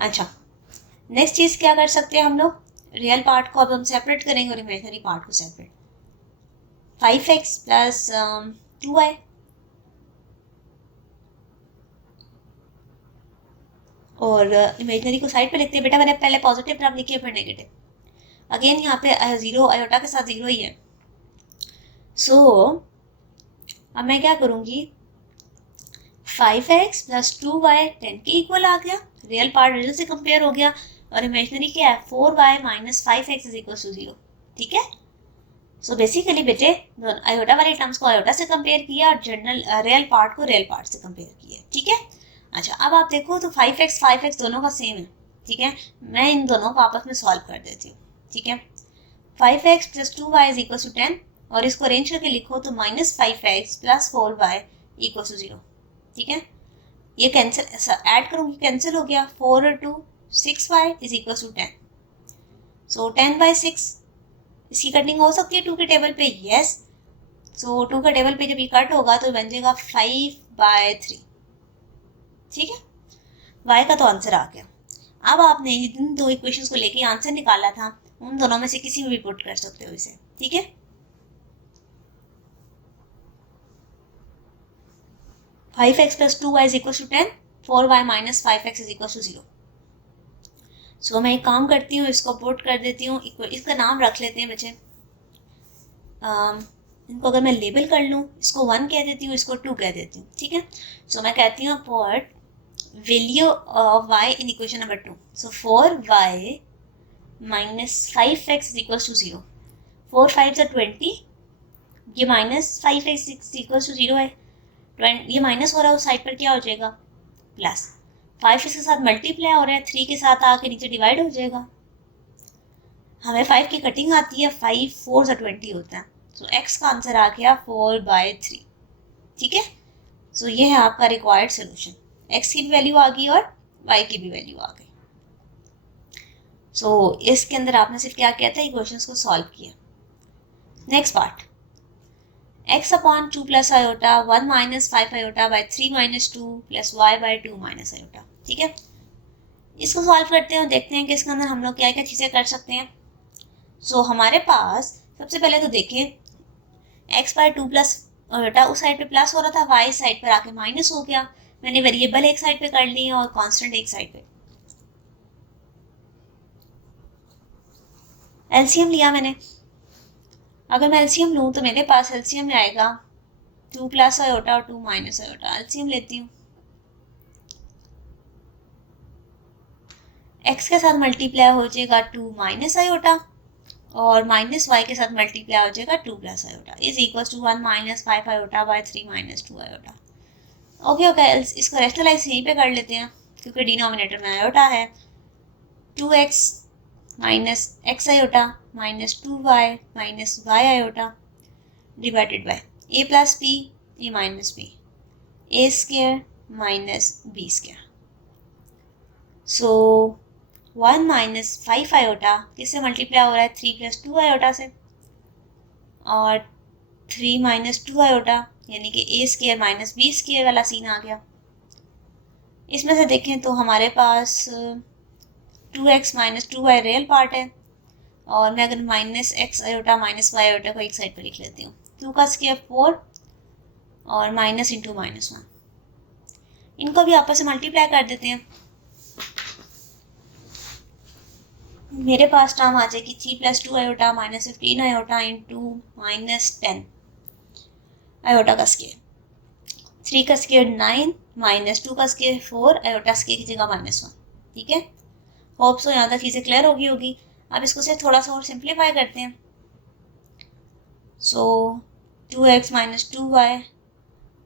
अच्छा, नेक्स्ट चीज़ क्या कर सकते हैं हम लोग, रियल पार्ट को अब हम सेपरेट करेंगे और इमेजिनरी पार्ट को सेपरेट। 5x प्लस 2y और इमेजिनरी को साइड पे लिखते हैं। बेटा मैंने पहले पॉजिटिव टर्म लिखी है फिर नेगेटिव, अगेन यहाँ पे जीरो आयोटा के साथ जीरो ही है। सो अब मैं क्या करूँगी, 5x प्लस 2y 10 के इक्वल आ गया, रियल पार्ट रियल से कंपेयर हो गया, और इमेजिनरी क्या है 4y minus 5x is equal to 0। ठीक है, सो बेसिकली बेटे आयोटा वाले टर्म्स को आयोटा से कंपेयर किया और जनरल रियल पार्ट को रियल पार्ट से कंपेयर किया। ठीक है, अच्छा अब आप देखो तो 5x दोनों का सेम है। ठीक है, मैं इन दोनों को आपस में सॉल्व कर देती हूँ। ठीक है, 5x plus 2y is equal to 10 और इसको अरेंज करके लिखो तो minus 5x plus 4y equal to 0। ठीक है, ये कैंसिल ऐड करूँगी, कैंसिल हो गया, 4 और 2 6y इज इक्वल टू 10। सो 10/6 इसकी कटिंग हो सकती है 2 के टेबल पे, यस। सो 2 का टेबल पे जब ये कट होगा तो बन जाएगा 5/3। ठीक है, y का तो आंसर आ गया। अब आपने इन दो इक्वेशंस को लेके आंसर निकाला था, उन दोनों में से किसी में भी पुट कर सकते हो इसे। ठीक है, 5x plus 2y is equal to 10, 4y minus 5x is equal to 0। So मैं एक काम करती हूँ, इसको पुट कर देती हूँ, इसका नाम रख लेते हैं बच्चे। इनको अगर मैं लेबल कर लूँ, इसको 1 कह देती हूँ, इसको 2 कह देती हूँ। ठीक है, सो मैं कहती हूँ put value of y in equation number 2। So 4y minus 5x is equal to 0। 4 5 से 20, ये माइनस 5x इक्वल टू 0 है, ये माइनस हो रहा है, उस साइड पर क्या हो जाएगा प्लस, 5 इसके साथ मल्टीप्लाई हो रहा है, 3 के साथ आके नीचे डिवाइड हो जाएगा। हमें 5 की कटिंग आती है, 5 4 से 20 होता है। सो x का आंसर आ गया 4/3। ठीक है, सो ये है आपका रिक्वायर्ड सोल्यूशन, x की भी वैल्यू आ गई और y की भी वैल्यू आ गई। सो इसके अंदर आपने सिर्फ क्या किया था, इक्वेशंस को सॉल्व किया। Next part, x upon 2 plus iota 1 minus 5 iota by 3 minus 2 plus y by 2 minus iota. ठीक है, इसको सॉल्व करते हैं और देखते हैं कि इसके अंदर हम लोग क्या क्या चीज़ें कर सकते हैं। सो हमारे पास सबसे पहले तो देखें x बाई 2 प्लस आयोटा उस साइड पे प्लस हो रहा था, y साइड पर आके माइनस हो गया। मैंने वेरिएबल एक साइड पे कर ली है और कांस्टेंट एक साइड पे। एलसीएम लिया मैंने, अगर मैं एलसीएम लूँ तो मेरे पास एलसीएम में आएगा 2 प्लस आयोटा और 2 माइनस आयोटा। एलसीएम लेती हूँ, x के साथ मल्टीप्लाई हो जाएगा 2 माइनस आयोटा और माइनस y के साथ मल्टीप्लाई हो जाएगा 2 plus iota is equal to 1 minus 5 iota by 3 minus 2 iota. Okay, इसको रेशनलाइज यहीं पे कर लेते हैं क्योंकि डिनोमिनेटर में आयोटा है। 2x minus x iota minus 2y minus y iota divided by a plus b a minus b a square minus b square. So 1 minus 5 iota किससे मल्टीप्लाई हो रहा है, 3 प्लस 2 आयोटा से, और 3 माइनस 2 आयोटा यानी कि a square minus b square वाला scene आ गया। इसमें से देखें तो हमारे पास 2x minus 2y real part है, और मैं अगर minus x iota minus y iota को एक साइड पर लिख लेती हूँ, 2 का स्क्वायर 4 और माइनस इंटू माइनस 1, इनको भी आपस में मल्टीप्लाई कर देते हैं। मेरे पास टर्म आ जाएगी 3 plus 2 iota minus 15 iota into minus 10 iota का स्क्वायर, 3 का स्क्वायर 9 माइनस 2 का स्क्वायर 4 आयोटा स्क्वायर की जगह माइनस 1। ठीक है, होप सो यहाँ तक चीज़ें क्लियर होगी। अब इसको से थोड़ा सा और सिंप्लीफाई करते हैं। So 2x minus 2y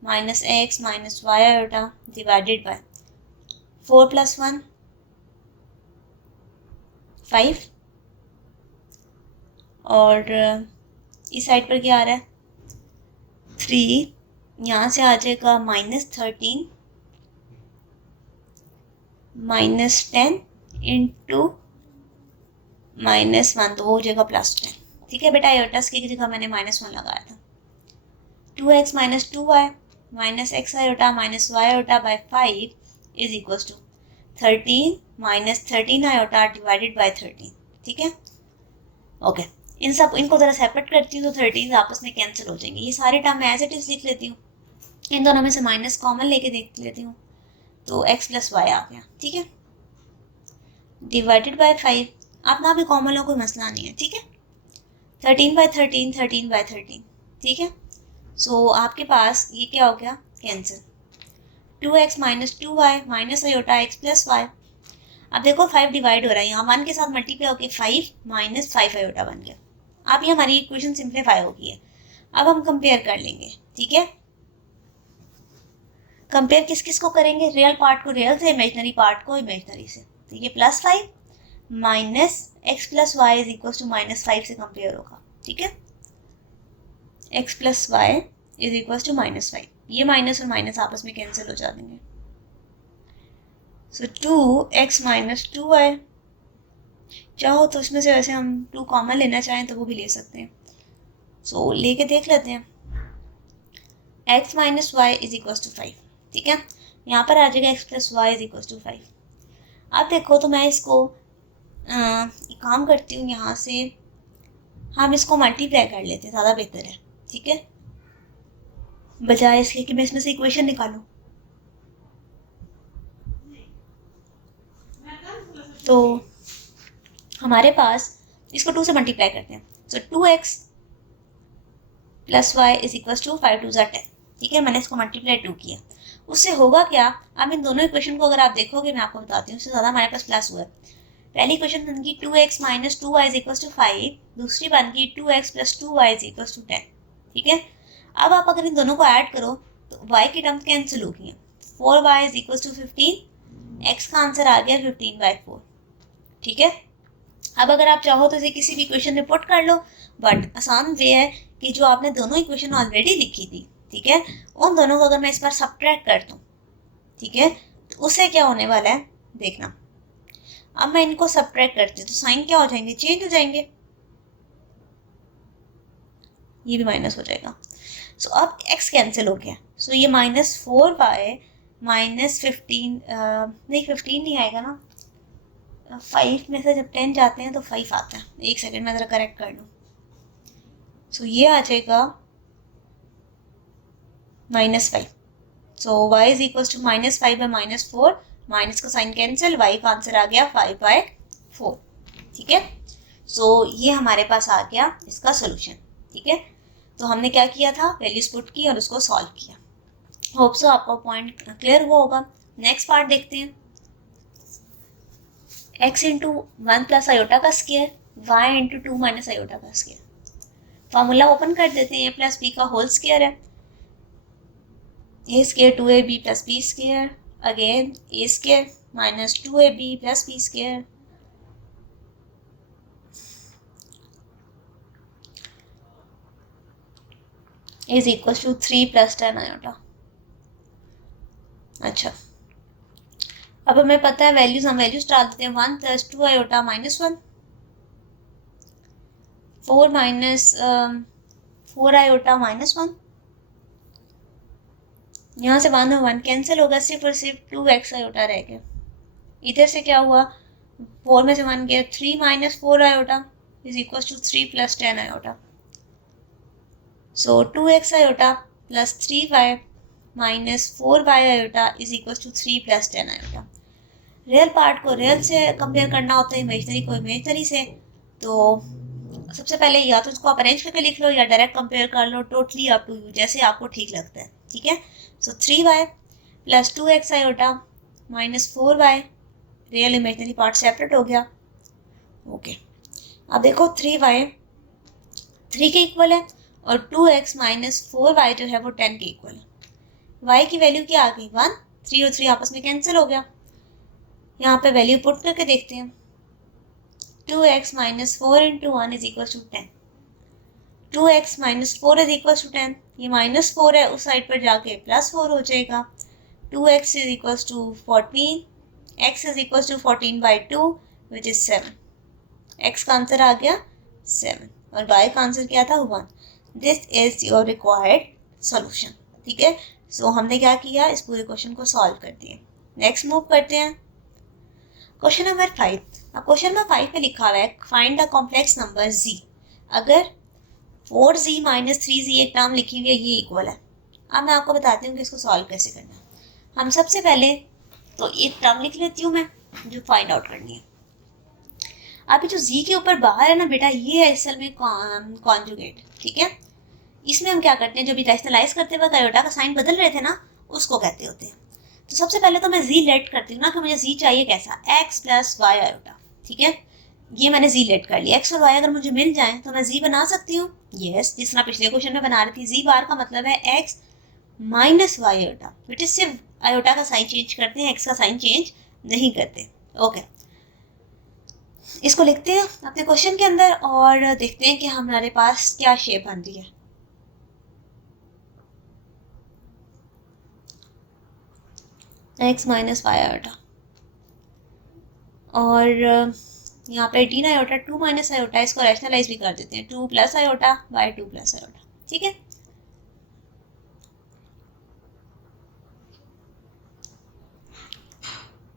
minus x minus y iota divided bye 4 plus 1 5 और इस साइड पर क्या आ रहा है 3, यहाँ से आ जाएगा माइनस 13 माइनस 10 इंटू माइनस 1 तो हो जाएगा प्लस 10। ठीक है बेटा, आयोटा की जगह मैंने माइनस 1 लगाया था। 2x minus 2y minus x iota minus y iota by 5 is equal to 13 minus 13 iota divided by 13, ठीक है। ओके, इनको ज़रा सेपरेट करती हूँ तो 13 आपस में कैंसिल हो जाएंगे। ये सारे टर्म मैं एज इट इज़ लिख लेती हूँ, इन दोनों में से माइनस कॉमन लेके देख लेती हूँ, तो x प्लस वाई आ गया, ठीक है, डिवाइडेड बाय 5। आप ना भी कॉमन हो, कोई मसला नहीं है, ठीक है। 13 बाय 13, 13 बाय 13, ठीक है। सो आपके पास ये क्या हो गया, cancel. 2x minus 2y minus iota x plus y. अब देखो 5 डिवाइड हो रहा है, यहाँ 1 के साथ मल्टीप्लाई होकर 5 माइनस 5 आयोटा बन गया। अब ये हमारी इक्वेशन सिंप्लीफाई हो गई है। अब हम कंपेयर कर लेंगे, ठीक है। कंपेयर किस किस को करेंगे, रियल पार्ट को रियल से, इमेजनरी पार्ट को इमेजनरी से। तो ये plus 5 minus x plus y is equal to minus 5 से कंपेयर होगा, ठीक है। X plus y is equal to minus 5, ये माइनस और माइनस आपस में कैंसिल हो जाएंगे। सो 2x माइनस 2y, चाहो तो इसमें से वैसे हम 2 कॉमन लेना चाहें तो वो भी ले सकते हैं। सो लेके देख लेते हैं। x minus y is equal to 5, ठीक है। यहाँ पर आ जाएगा x plus y is equal to 5। अब देखो तो मैं इसको एक काम करती हूँ, यहाँ से हम इसको मल्टीप्लाई कर लेते हैं, ज़्यादा बेहतर है, ठीक है, बजाय इसके कि मैं इसमें से इक्वेशन निकालूं। तो हमारे पास इसको 2 से मल्टीप्लाई करते हैं। So 2x plus y is equal to 5 2 ज़ा 10, ठीक है। मैंने इसको मल्टीप्लाई 2 किया, उससे होगा क्या, अब इन दोनों इक्वेशन को अगर आप देखोगे, मैं आपको बताती हूँ, उससे ज़्यादा हमारे पास प्लस हुआ है। पहली इक्वेशन बन गई 2x minus 2y is equal to 5, दूसरी बन गई 2x plus 2y is equal to 10, ठीक है। अब आप अगर इन दोनों को ऐड करो तो y की टर्म कैंसिल हो गई है। 4y is equal to 15, x का आंसर आ गया 15/4, ठीक है। अब अगर आप चाहो तो इसे किसी भी इक्वेशन में पुट कर लो, बट आसान वे है कि जो आपने दोनों इक्वेशन ऑलरेडी लिखी थी, ठीक है, उन दोनों को अगर मैं इस बार सब्ट्रैक्ट कर दूँ, ठीक है, तो उससे क्या होने वाला है देखना। अब मैं इनको सब्ट्रैक्ट करती हूँ तो साइन क्या हो जाएंगे, चेंज हो जाएंगे, ये भी माइनस हो जाएगा। सो अब x कैंसिल हो गया। सो ये माइनस 4y माइनस 15 नहीं 15 नहीं आएगा ना, 5 में से जब 10 जाते हैं तो 5 आता है। एक सेकेंड में ज़रा करेक्ट कर लूँ। सो ये आ जाएगा -5। So y is equal to -5 by -4, minus का साइन कैंसिल, y का आंसर आ गया 5/4, ठीक है। सो ये हमारे पास आ गया इसका सोल्यूशन, ठीक है। तो हमने क्या किया था, वैल्यूज पुट की और उसको सॉल्व किया। होप सो आपका पॉइंट क्लियर हुआ होगा। नेक्स्ट पार्ट देखते हैं। x इंटू 1 प्लस आयोटा का square, y into 2 minus iota का स्क्वायर। फार्मूला ओपन कर देते हैं, a प्लस बी का होल स्क्वायर है, a square 2ab plus b square, again a square minus 2ab plus b square, is equal to 3 plus 10 iota. अच्छा, अब हमें पता है वैल्यूज, हम वैल्यूज डाल देते हैं। 1 plus 2 iota minus 1, 4 minus 4 iota minus 1, यहाँ से 1 और 1 कैंसिल होगा, सिर्फ और सिर्फ 2x आयोटा रह गया। इधर से क्या हुआ, 4 में से 1 गया, 3 minus 4 iota is equal to 3 plus 10 iota. So 2x iota plus 3y minus 4y iota is equal to 3 plus 10 iota. Real part को रियल से कंपेयर करना होता है, इमेजनरी को इमेजनरी से। तो सबसे पहले या तो इसको आप अरेंज करके लिख लो या डायरेक्ट कंपेयर कर लो, टोटली अप टू यू, जैसे आपको ठीक लगता है, ठीक है। सो 3y plus 2x iota minus 4y, real imaginary part separate हो गया, ओके। अब देखो 3y 3 के इक्वल है और 2x माइनस 4y जो है वो 10 के इक्वल है। y की वैल्यू क्या आ गई 1, 3 और 3 आपस में कैंसिल हो गया। यहाँ पे वैल्यू पुट करके देखते हैं। 2x minus 4 into 1 is equal to 10, 2x minus 4 is equal to 10, ये -4 है, उस साइड पर जाके +4 हो जाएगा। 2x is equal to 14, x is equal to 14/2 which is 7, x का आंसर आ गया 7 और y का आंसर क्या था 1। This is your required solution, ठीक है। सो हमने क्या किया, इस पूरे क्वेश्चन को सॉल्व कर दिया। नेक्स्ट मूव करते हैं। Question number 5। अब क्वेश्चन नंबर 5 पे लिखा हुआ है find the complex number z। अगर 4z माइनस 3z एक टर्म लिखी हुई है, ये इक्वल है। अब मैं आपको बताती हूँ कि इसको सॉल्व कैसे करना है। हम सबसे पहले तो एक टर्म लिख लेती हूँ मैं, जो फाइंड आउट करनी है। अब जो z के ऊपर बाहर है ना बेटा, ये है असल में कॉन्जुगेट, ठीक है। इसमें हम क्या करते हैं, जब रैशनलाइज करते वक्त आयोटा का साइन बदल रहे थे ना, उसको कहते होते हैं। तो सबसे पहले तो मैं z लेट करती हूँ ना, कि मुझे z चाहिए कैसा, x प्लस वाई आयोटा, ठीक है। ये मैंने z लेट कर लिया। x और y अगर मुझे मिल जाए तो मैं z बना सकती हूँ, यस, जिस तरह पिछले क्वेश्चन में बना रही थी। z बार का मतलब है x माइनस वाई आयोटा, बेटे सिर्फ आयोटा का साइन चेंज करते हैं, x का साइन चेंज नहीं करते। ओके, इसको लिखते हैं अपने क्वेश्चन के अंदर और देखते हैं कि हमारे पास क्या शेप बन रही है। x माइनस वाई आयोटा, और यहाँ पे 18 आयोटा 2 माइनस आयोटा, इसको रैशनलाइज भी कर देते हैं, 2 plus iota by 2 plus iota, ठीक है।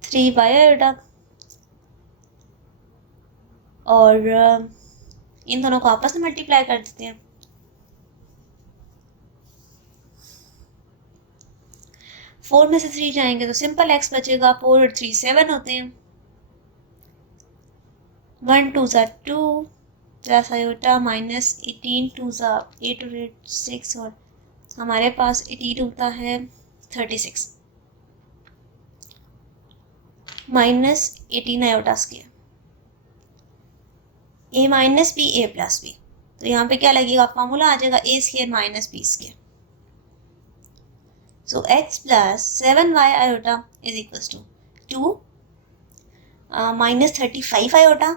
थ्री बाय आयोटा, और इन दोनों को आपस में मल्टीप्लाई कर देते हैं। फोर में से 3 जाएंगे तो सिंपल x बचेगा, 4 और 3 7 होते हैं। 1 2 ज़ा 2 प्लस आयोटा माइनस 18 2 ज़ा 8 और 8 6, और हमारे पास 18 होता है 36 minus 18 iota square, a minus B a plus b. तो यहाँ पे क्या लगेगा, फॉर्मूला आ जाएगा a square minus b square. So x plus 7y iota is equals to 2 minus 35 iota,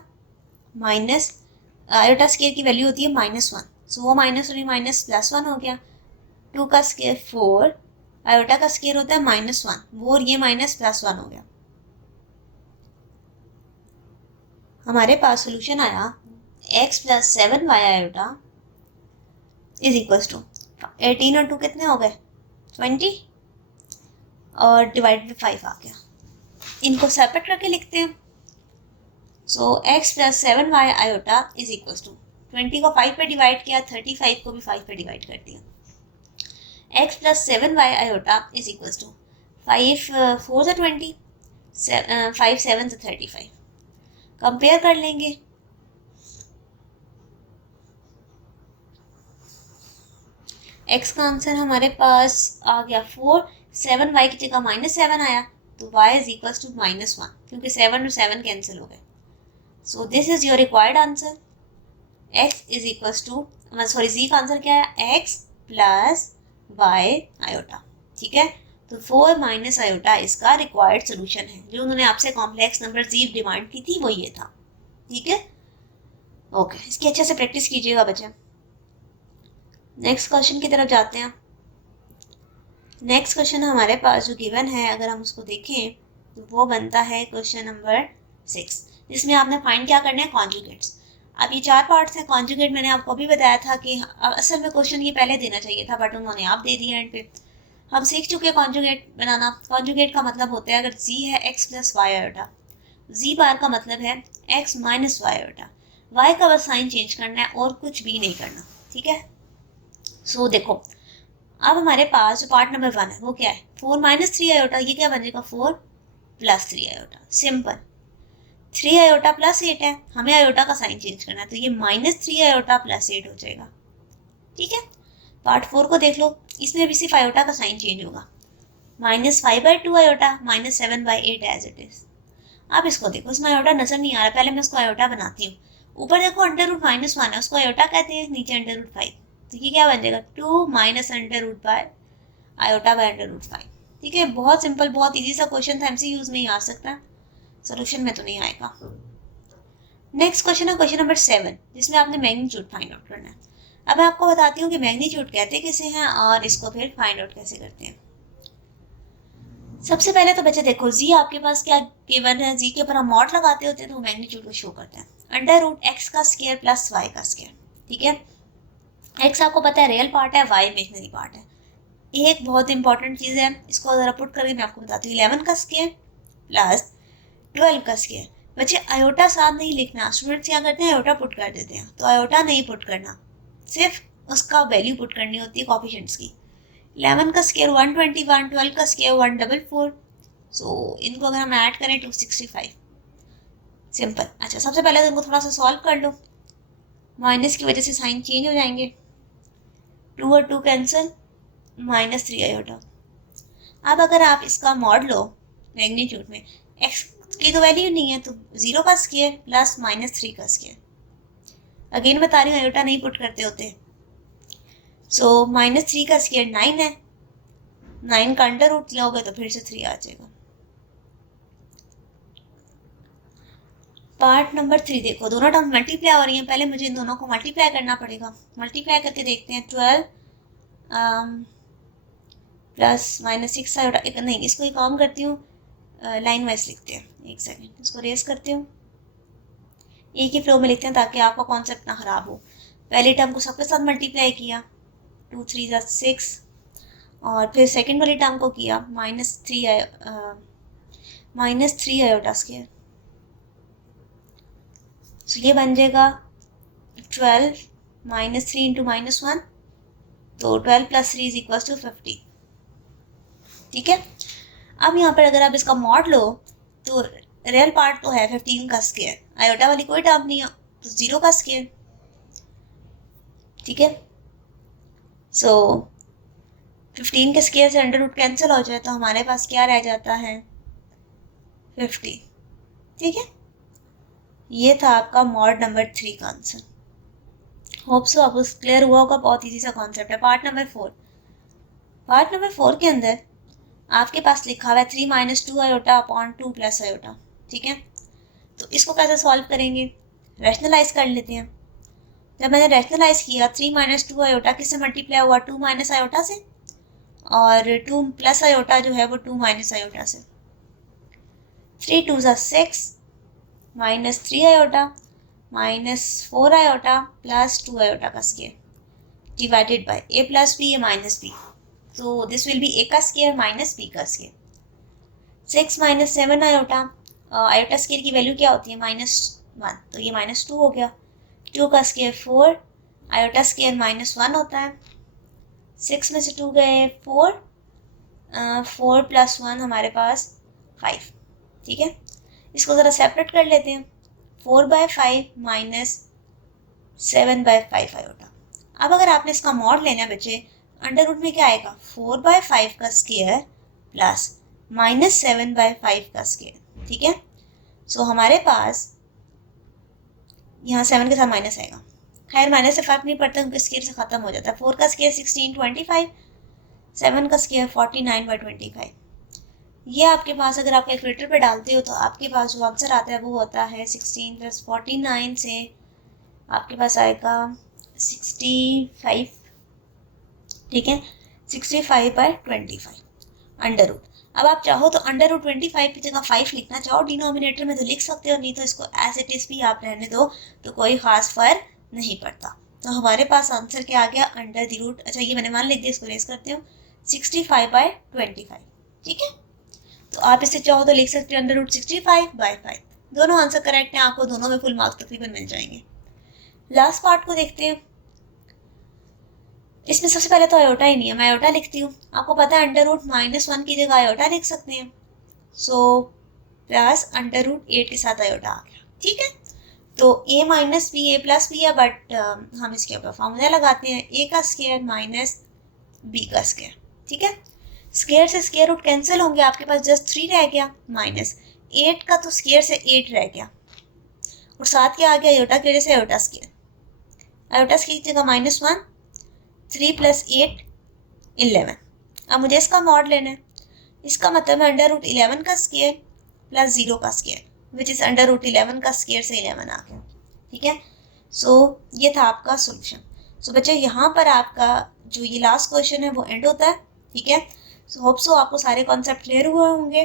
minus iota square की वैल्यू होती है -1, सो वो माइनस और माइनस +1 हो गया। 2 का स्क्वायर 4, आयोटा का स्क्वायर होता है -1, वो और ये माइनस +1 हो गया। हमारे पास सोल्यूशन आया x plus 7y iota is equals to 18 और 2 कितने हो गए 20, और डिवाइड बाई 5 आ गया। इनको सेपरेट करके लिखते हैं। So x plus 7y iota is equals to 20 को 5 पे डिवाइड किया, 35 को भी 5 पे डिवाइड कर दिया। x plus 7y iota is equals to 5 4 ज़ा 20, 5 7 ज़ा 35। कंपेयर कर लेंगे। x का आंसर हमारे पास आ गया 4, 7y की जगह -7 आया, तो y इज इक्वल्स टू -1, क्योंकि 7 और 7 कैंसिल हो गए। So this is your required answer. x is equals to, sorry z का आंसर क्या है, x प्लस y आयोटा, ठीक है। तो 4 माइनस आयोटा इसका रिक्वायर्ड सोल्यूशन है। जो उन्होंने आपसे कॉम्प्लेक्स नंबर z डिमांड की थी वो ये था, ठीक है। ओके, इसकी अच्छे से प्रैक्टिस कीजिएगा बच्चे। नेक्स्ट क्वेश्चन की तरफ जाते हैं। नेक्स्ट क्वेश्चन हमारे पास जो गिवन है, अगर हम उसको देखें तो वो बनता है क्वेश्चन नंबर 6, जिसमें आपने फाइंड क्या करना है, कॉन्जुगेट्स। अब ये 4 पार्ट्स हैं। कॉन्जुगेट मैंने आपको अभी बताया था कि असल में क्वेश्चन ये पहले देना चाहिए था, बट उन्होंने आप दे दिया एंड पे। हम सीख चुके हैं कॉन्जुगेट बनाना। कॉन्जुगेट का मतलब होता है, अगर z है x plus y iota, z bar का मतलब है x minus y iota, y का बस साइन चेंज करना है और कुछ भी नहीं करना, ठीक है। सो देखो, अब हमारे पास जो पार्ट नंबर 1 है वो क्या है, 4 माइनस 3 आयोटा, ये क्या बनेगा 4 plus 3 iota, simple. 3 iota plus 8 है, हमें आयोटा का साइन चेंज करना है, तो ये -3 आयोटा प्लस 8 हो जाएगा, ठीक है। पार्ट 4 को देख लो, इसमें भी सिर्फ आयोटा का साइन चेंज होगा, -5/2 आयोटा -7/8 एज इट इज। अब इसको देखो, इसमें आयोटा नजर नहीं आ रहा, पहले मैं उसको आयोटा बनाती हूँ। ऊपर देखो √-1 है, उसको आयोटा कहते हैं, नीचे √5, तो ये क्या बन जाएगा 2 माइनस √5 आयोटा बाय √5, ठीक है। बहुत सिंपल, बहुत इजी सा क्वेश्चन था, MCQs में ही आ सकता है, सोल्यूशन में तो नहीं आएगा। नेक्स्ट क्वेश्चन है क्वेश्चन नंबर 7, जिसमें आपने मैग्नीट्यूड फाइंड आउट करना है। अब मैं आपको बताती हूँ कि मैग्नीट्यूड कहते किसे हैं और इसको फिर फाइंड आउट कैसे करते हैं। सबसे पहले तो बच्चे देखो, जी आपके पास क्या गिवन है, जी के ऊपर हम मॉड लगाते होते हैं तो मैग्नीट्यूड को शो करते हैं, √x का स्क्वायर प्लस y का स्क्वायर, ठीक है। x आपको पता है रियल पार्ट है, y इमेजिनरी पार्ट है। एक बहुत इंपॉर्टेंट चीज़ है, इसको ज़रा पुट करके मैं आपको बताती हूँ, 11 का स्क्वायर प्लस 12 का स्क्वायर। बच्चे आयोटा साथ नहीं लिखना, स्टूडेंट्स क्या करते हैं आयोटा पुट कर देते हैं, तो आयोटा नहीं पुट करना, सिर्फ उसका वैल्यू पुट करनी होती है कोफिशिएंट्स की। 11 का स्क्वायर 121, 12 का स्क्वायर 144, सो इनको अगर हम ऐड करें 265, सिंपल। अच्छा सबसे पहले तो इनको थोड़ा सा सॉल्व कर लो, माइनस की वजह से साइन चेंज हो जाएंगे, 2 और 2 कैंसिल, -3 आयोटा। अब अगर आप इसका मॉड लो मैग्नीट्यूड में, एक्स की तो वैल्यू नहीं है, तो 0 का स्क्वायर प्लस -3 का स्क्वायर। अगेन बता रही हूँ आयोटा नहीं पुट करते होते। सो -3 का स्क्वायर 9 है, 9 का अंडर रूट लोगे तो फिर से 3 आ जाएगा। पार्ट नंबर 3 देखो, दोनों टर्म मल्टीप्लाई हो रही हैं, पहले मुझे इन दोनों को मल्टीप्लाई करना पड़ेगा। मल्टीप्लाई करके देखते हैं, 12 प्लस -6 आयोटा, नहीं इसको एक काम करती हूँ, लाइन वाइज लिखते हैं, एक सेकेंड इसको रेस करती हूँ, एक ही फ्लो में लिखते हैं ताकि आपका कॉन्सेप्ट ना ख़राब हो। पहले टर्म को सबके साथ मल्टीप्लाई किया, 2 3 6, और फिर सेकंड वाली टर्म को किया -3 आयोटा स्क्वायर। सो ये बन जाएगा 12 -3 इंटू -1, तो 12 + 3 = 50। ठीक है, अब यहाँ पर अगर आप इसका मॉड लो तो रियल पार्ट तो है 15 का स्क्वायर, आयोटा वाली कोई टर्म नहीं है तो 0 का स्क्वायर। ठीक है, सो 15 के स्क्वायर से अंडर रूट कैंसिल हो जाए तो हमारे पास क्या रह जाता है 50। ठीक है, ये था आपका मॉड नंबर 3 का आंसर। होप सो आपको क्लियर हुआ होगा, बहुत इजी सा कॉन्सेप्ट है। पार्ट नंबर 4, पार्ट नंबर 4 के अंदर आपके पास लिखा हुआ है 3 - 2 आयोटा अपॉन 2 + आयोटा। ठीक है, तो इसको कैसे सॉल्व करेंगे, रैशनलाइज कर लेते हैं। जब मैंने रैशनलाइज किया 3 - 2 आयोटा किससे मल्टीप्लाई हुआ, 2 - आयोटा से, और 2 + आयोटा जो है वो 2 - आयोटा से। 3 2 = 6, -3 आयोटा -4 आयोटा प्लस 2 आयोटा का square divided by a + b a - b, so this will be a का स्क्वायर माइनस b का स्क्वायर। 6 - 7 आयोटा, आयोटा स्क्वायर की वैल्यू क्या होती है -1, तो ये -2 हो गया। 2 का स्क्वायर 4, आयोटा स्क्वायर -1 होता है, 6 में से 2 गए 4, 4 + 1 हमारे पास 5। ठीक है, इसको ज़रा सेपरेट कर लेते हैं, 4/5 - 7/5 आयोटा। अब अगर आपने इसका मॉड लेना है बच्चे, अंडर रूट में क्या आएगा 4/5 का स्क्वायर प्लस -7/5 का स्क्वायर। ठीक है, सो हमारे पास यहाँ 7 के साथ माइनस आएगा, खैर माइनस से फ़र्क नहीं पड़ता क्योंकि स्क्वायर से ख़त्म हो जाता है। 4 का स्क्वायर 16 25, 7 का स्क्वायर 49/25। ये आपके पास अगर आप कैलकुलेटर पे डालते हो तो आपके पास जो आंसर आता है वो होता है 16 + 49 से आपके पास आएगा 65। ठीक है, 65/25 अंडर रूट। अब आप चाहो तो अंडर रूट 25 की जगह 5 लिखना चाहो डिनोमिनेटर में तो लिख सकते हो, नहीं तो इसको एज इट इज़ भी आप रहने दो, तो कोई ख़ास फर्क नहीं पड़ता। तो हमारे पास आंसर क्या आ गया अंडर द रूट, अच्छा ये मैंने मान लिख दिया, इसको रेस करते हो 65/25। ठीक है, तो आप इसे चाहो तो लिख सकते हो अंडर रूट 65/5। दोनों आंसर करेक्ट हैं, आपको दोनों में फुल मार्क्स तकरीबन मिल जाएंगे। लास्ट पार्ट को देखते हैं, इसमें सबसे पहले तो आयोटा ही नहीं है, मैं आयोटा लिखती हूँ। आपको पता है अंडर रूट -1 की जगह आयोटा लिख सकते हैं, सो प्लस अंडर रूट 8 के साथ आयोटा आ गया। ठीक है, तो a - b a + b है, बट हम इसके ऊपर फॉर्मूला लगाते हैं a का स्क्वायर माइनस b का स्क्वायर। ठीक है, स्क्वायर से स्क्वायर रूट कैंसिल होंगे, आपके पास जस्ट 3 रह गया, -8 का तो स्क्वायर से 8 रह गया, और साथ क्या आ गया आयोटा की वजह से आयोटा स्क्वायर। आयोटा स्क्वायर की जगह -1, 3 + 8 11। अब मुझे इसका मॉड लेना है, इसका मतलब है अंडर रूट 11 का स्क्वायर प्लस 0 का square, which is under root 11 का स्क्वायर से 11 आ गया। ठीक है, सो ये था आपका सोल्यूशन। सो बच्चे यहाँ पर आपका जो ये लास्ट क्वेश्चन है वो एंड होता है। ठीक है, सो होप सो आपको सारे कॉन्सेप्ट क्लियर हुए होंगे।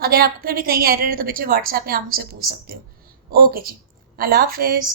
अगर आपको फिर भी कहीं एरर है तो बच्चे व्हाट्सएप पे आप मुझसे पूछ सकते हो। ओके जी, अल्लाह हाफिज़।